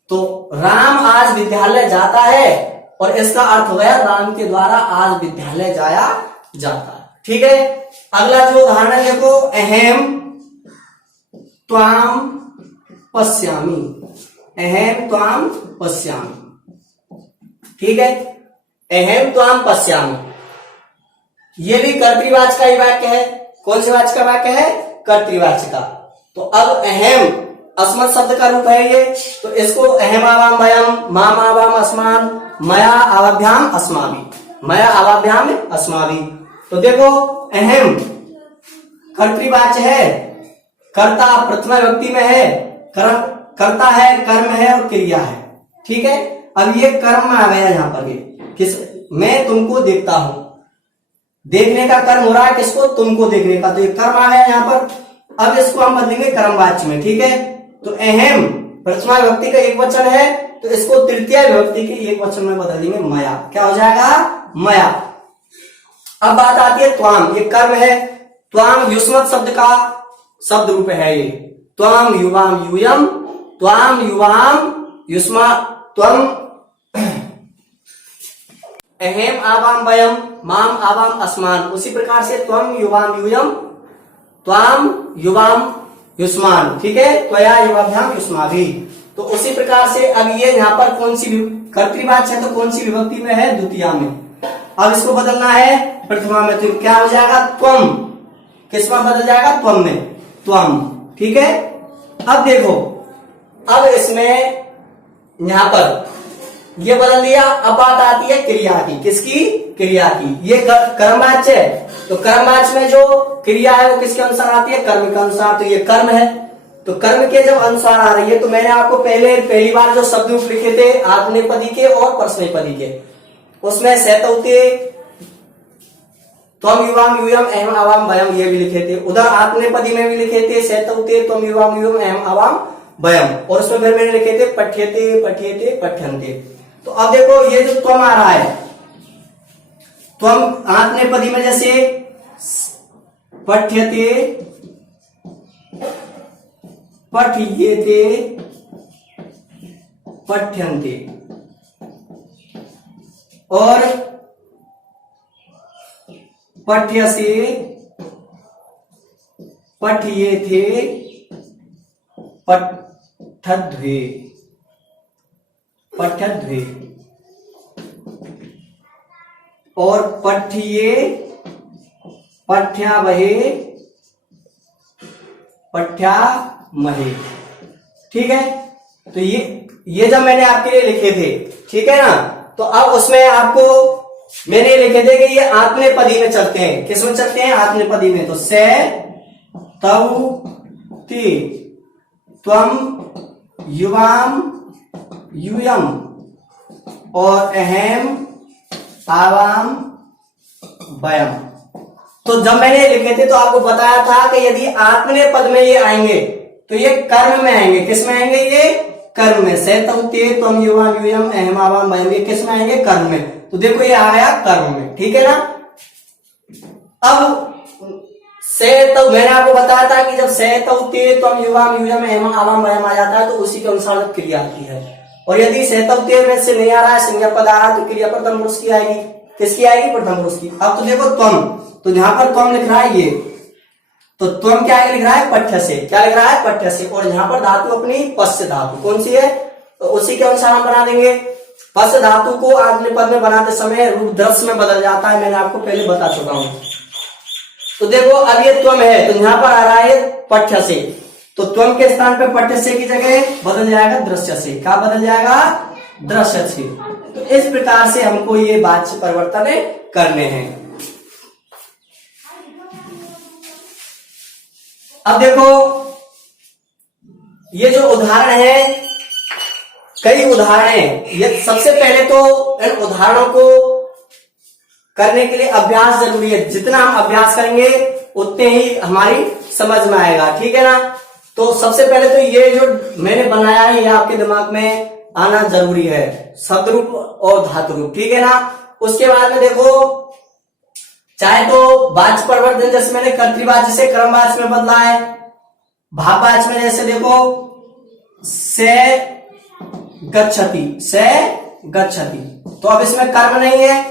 तो राम आज विद्यालय जाता है और इसका अर्थ हो गया राम के द्वारा आज विद्यालय जाया जाता है। ठीक है। अगला जो उदाहरण है देखो, अहम त्वाम पश्यामि, अहम त्वाम पश्यामि। ठीक है। अहम त्वाम पश्यामि, ये भी कर्तृवाचक का ही वाक्य है। कौन से वाचक का वाक्य है, कर्तृवाचक का। तो अब अहम अस्मत् शब्द का रूप है ये, तो इसको अहम आवाम वयम, माम आवाम अस्मान, मया आवाभ्याम अस्माभि, मया आवाभ्याम अस्माभि। तो देखो अहम कर्तृवाचक है, कर्ता प्रथमा विभक्ति में है, कर्ता है, कर्म है और क्रिया है। ठीक है। अब ये कर्म में आ गया यहाँ पर, ये किस, मैं तुमको देखता हूं, देखने का कर्म हो रहा है किसको, तुमको देखने का, तो ये कर्म आ गया यहाँ पर। अब इसको हम बदलेंगे कर्मवाच्य में। ठीक है। तो अहम प्रथमा विभक्ति का एक वचन है तो इसको तृतीय विभक्ति के एक वचन में बदल देंगे, मया। क्या हो जाएगा, मया। अब बात आती है त्वाम, ये कर्म है। त्वाम युष्मत् शब्द का शब्द रूप है ये, त्वाम युवाम यूयम, त्वाम युवाम युष्मा, त्वम अहम आवाम वयम, माम आवाम अस्मान। उसी प्रकार से त्वम युवाम यूयम, त्वाम युवाम युष्मान। ठीक है। त्वया युवाभ्याम युष्माभि। तो उसी प्रकार से अब ये यहाँ पर कौन सी कर्तृवाचक है तो कौन सी विभक्ति में है, द्वितीया में। अब इसको बदलना है प्रथमा में, तो क्या हो जाएगा, त्वम। किस में बदल जाएगा, त्वम में, त्वम। ठीक है। अब देखो, अब इसमें यहां पर ये बदल दिया। अब बात आती है क्रिया की, किसकी, क्रिया की। ये कर्मवाच्य है तो कर्मवाच्य में जो क्रिया है वो किसके अनुसार आती है? कर्म के अनुसार। तो ये कर्म है, तो कर्म के जब अनुसार आ रही है, तो मैंने आपको पहली बार जो शब्द रूप लिखे थे आत्मनेपदी के और परस्मैपदी के, उसमें सहतौते, त्वम युवाम यूयम अहम आवाम वयम ये भी लिखे थे। उधर आत्मनेपदी में भी लिखे थे सहतौते त्वम युवाम यूयम अहम आवाम वयम, और उसमें फिर मैंने लिखे थे पठ्यते पठ्यते पठ्यन्ते। तो अब देखो ये जो त्वम आ रहा है, त्वम आत्मनेपदी में जैसे पठ्यते पठ्येते पठ्यन्ते, और पठ्यसे पठ्येथे पठ्यध्वे पठ्यध्वे, और पठ्ये पठ्यावहे पठ्यामहे। ठीक है, तो ये जब मैंने आपके लिए लिखे थे, ठीक है ना, तो अब उसमें आपको मैंने लिखे थे कि ये आत्मनेपदी में चलते हैं। किस में चलते हैं? आत्मनेपदी में। तो से तौ ती त्वम युवाम यूयम और अहम आवाम वयम। तो जब मैंने लिखे थे तो आपको बताया था कि यदि आत्मनेपद में ये आएंगे तो ये कर्म में आएंगे। किस में आएंगे? ये कर्म में। से तौ ते त्वम युवाम यूयम अहम आवाम वयम, ये किस में आएंगे? कर्म में। तो देखो ये आ गया कर्म में, ठीक है ना। अब से तो मैंने आपको बताया था कि जब से तौ ते त्वम युवाम यूयम अहम आवाम वयम आ जाता है तो उसी के अनुसार जब क्रिया आती है। और यदि से तौ ते में से नहीं आ रहा है, संज्ञा पद आ रहा है, तो क्रिया प्रथम पुरुष की आएगी। किसकी आएगी? प्रथम पुरुष की। अब तो देखो त्वम, तो यहां पर त्वम लिख रहा है ये, तो त्वम क्या लिख रहा है? पठ्य से। क्या लिख रहा है? पठ्य से। और यहाँ पर धातु अपनी पश्य धातु कौन सी है? तो उसी के अनुसार हम बना देंगे। पश्य धातु को आत्मनेपद में बनाते समय रूप दृश्य में बदल जाता है, मैंने आपको पहले बता चुका हूं। तो देखो अब ये त्वम है, तो यहां पर आ रहा है पठ्य से, तो त्वम के स्थान पे पठ्य से की जगह बदल जाएगा दृश्य से। क्या बदल जाएगा? दृश्य से। तो इस प्रकार से हमको ये वाच्य परिवर्तन करने हैं। अब देखो ये जो उदाहरण है, कई उदाहरण हैं। ये सबसे पहले तो इन उदाहरणों को करने के लिए अभ्यास जरूरी है। जितना हम अभ्यास करेंगे उतने ही हमारी समझ में आएगा, ठीक है ना। तो सबसे पहले तो ये जो मैंने बनाया है ये आपके दिमाग में आना जरूरी है, शब्द रूप और धातु रूप, ठीक है ना। उसके बाद में देखो चाहे तो वाच्य परिवर्तन, जैसे मैंने कर्तृवाच्य से कर्मवाच्य में बदला है। भाववाच्य में जैसे देखो से गच्छति, से गच्छति, तो अब इसमें कर्म नहीं है,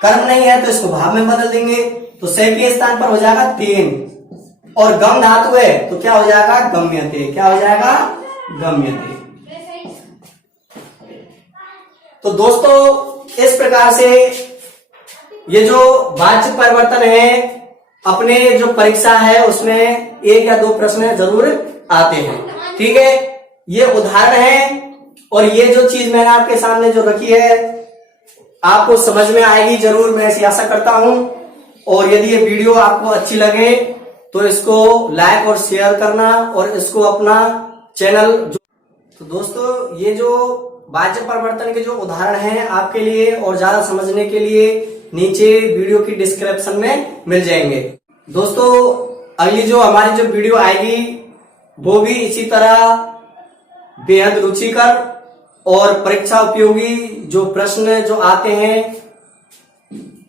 कर्म नहीं है तो इसको भाव में बदल देंगे। तो से के स्थान पर हो जाएगा तेन, और गम धातु है तो क्या हो जाएगा? गम्यते। क्या हो जाएगा? गम्यते। तो दोस्तों इस प्रकार से ये जो वाच्य परिवर्तन है अपने जो परीक्षा है उसमें 1 या 2 प्रश्न जरूर आते हैं, ठीक है। ये उदाहरण है और ये जो चीज मैंने आपके सामने जो रखी है आपको समझ में आएगी जरूर, मैं ऐसी आशा करता हूं। और यदि ये वीडियो आपको अच्छी लगे तो इसको लाइक और शेयर करना और इसको अपना चैनल। तो दोस्तों ये जो वाच्य परिवर्तन के जो उदाहरण हैं आपके लिए और ज्यादा समझने के लिए नीचे वीडियो की डिस्क्रिप्शन में मिल जाएंगे। दोस्तों अगली जो हमारी जो वीडियो आएगी वो भी इसी तरह बेहद रुचिकर और परीक्षा उपयोगी जो प्रश्न जो आते हैं,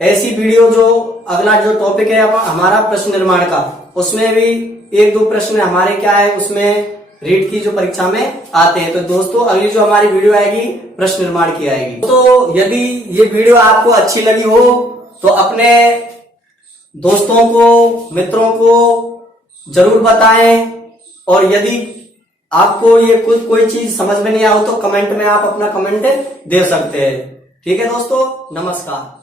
ऐसी वीडियो जो अगला जो टॉपिक है हमारा प्रश्न निर्माण का, उसमें भी 1-2 प्रश्न हमारे क्या है उसमें रीट की जो परीक्षा में आते हैं। तो दोस्तों अगली जो हमारी वीडियो आएगी प्रश्न निर्माण की आएगी। तो यदि ये वीडियो आपको अच्छी लगी हो तो अपने दोस्तों को, मित्रों को जरूर बताएं। और यदि आपको ये कोई चीज समझ में नहीं आए तो कमेंट में आप अपना कमेंट दे सकते हैं, ठीक है दोस्तों। नमस्कार।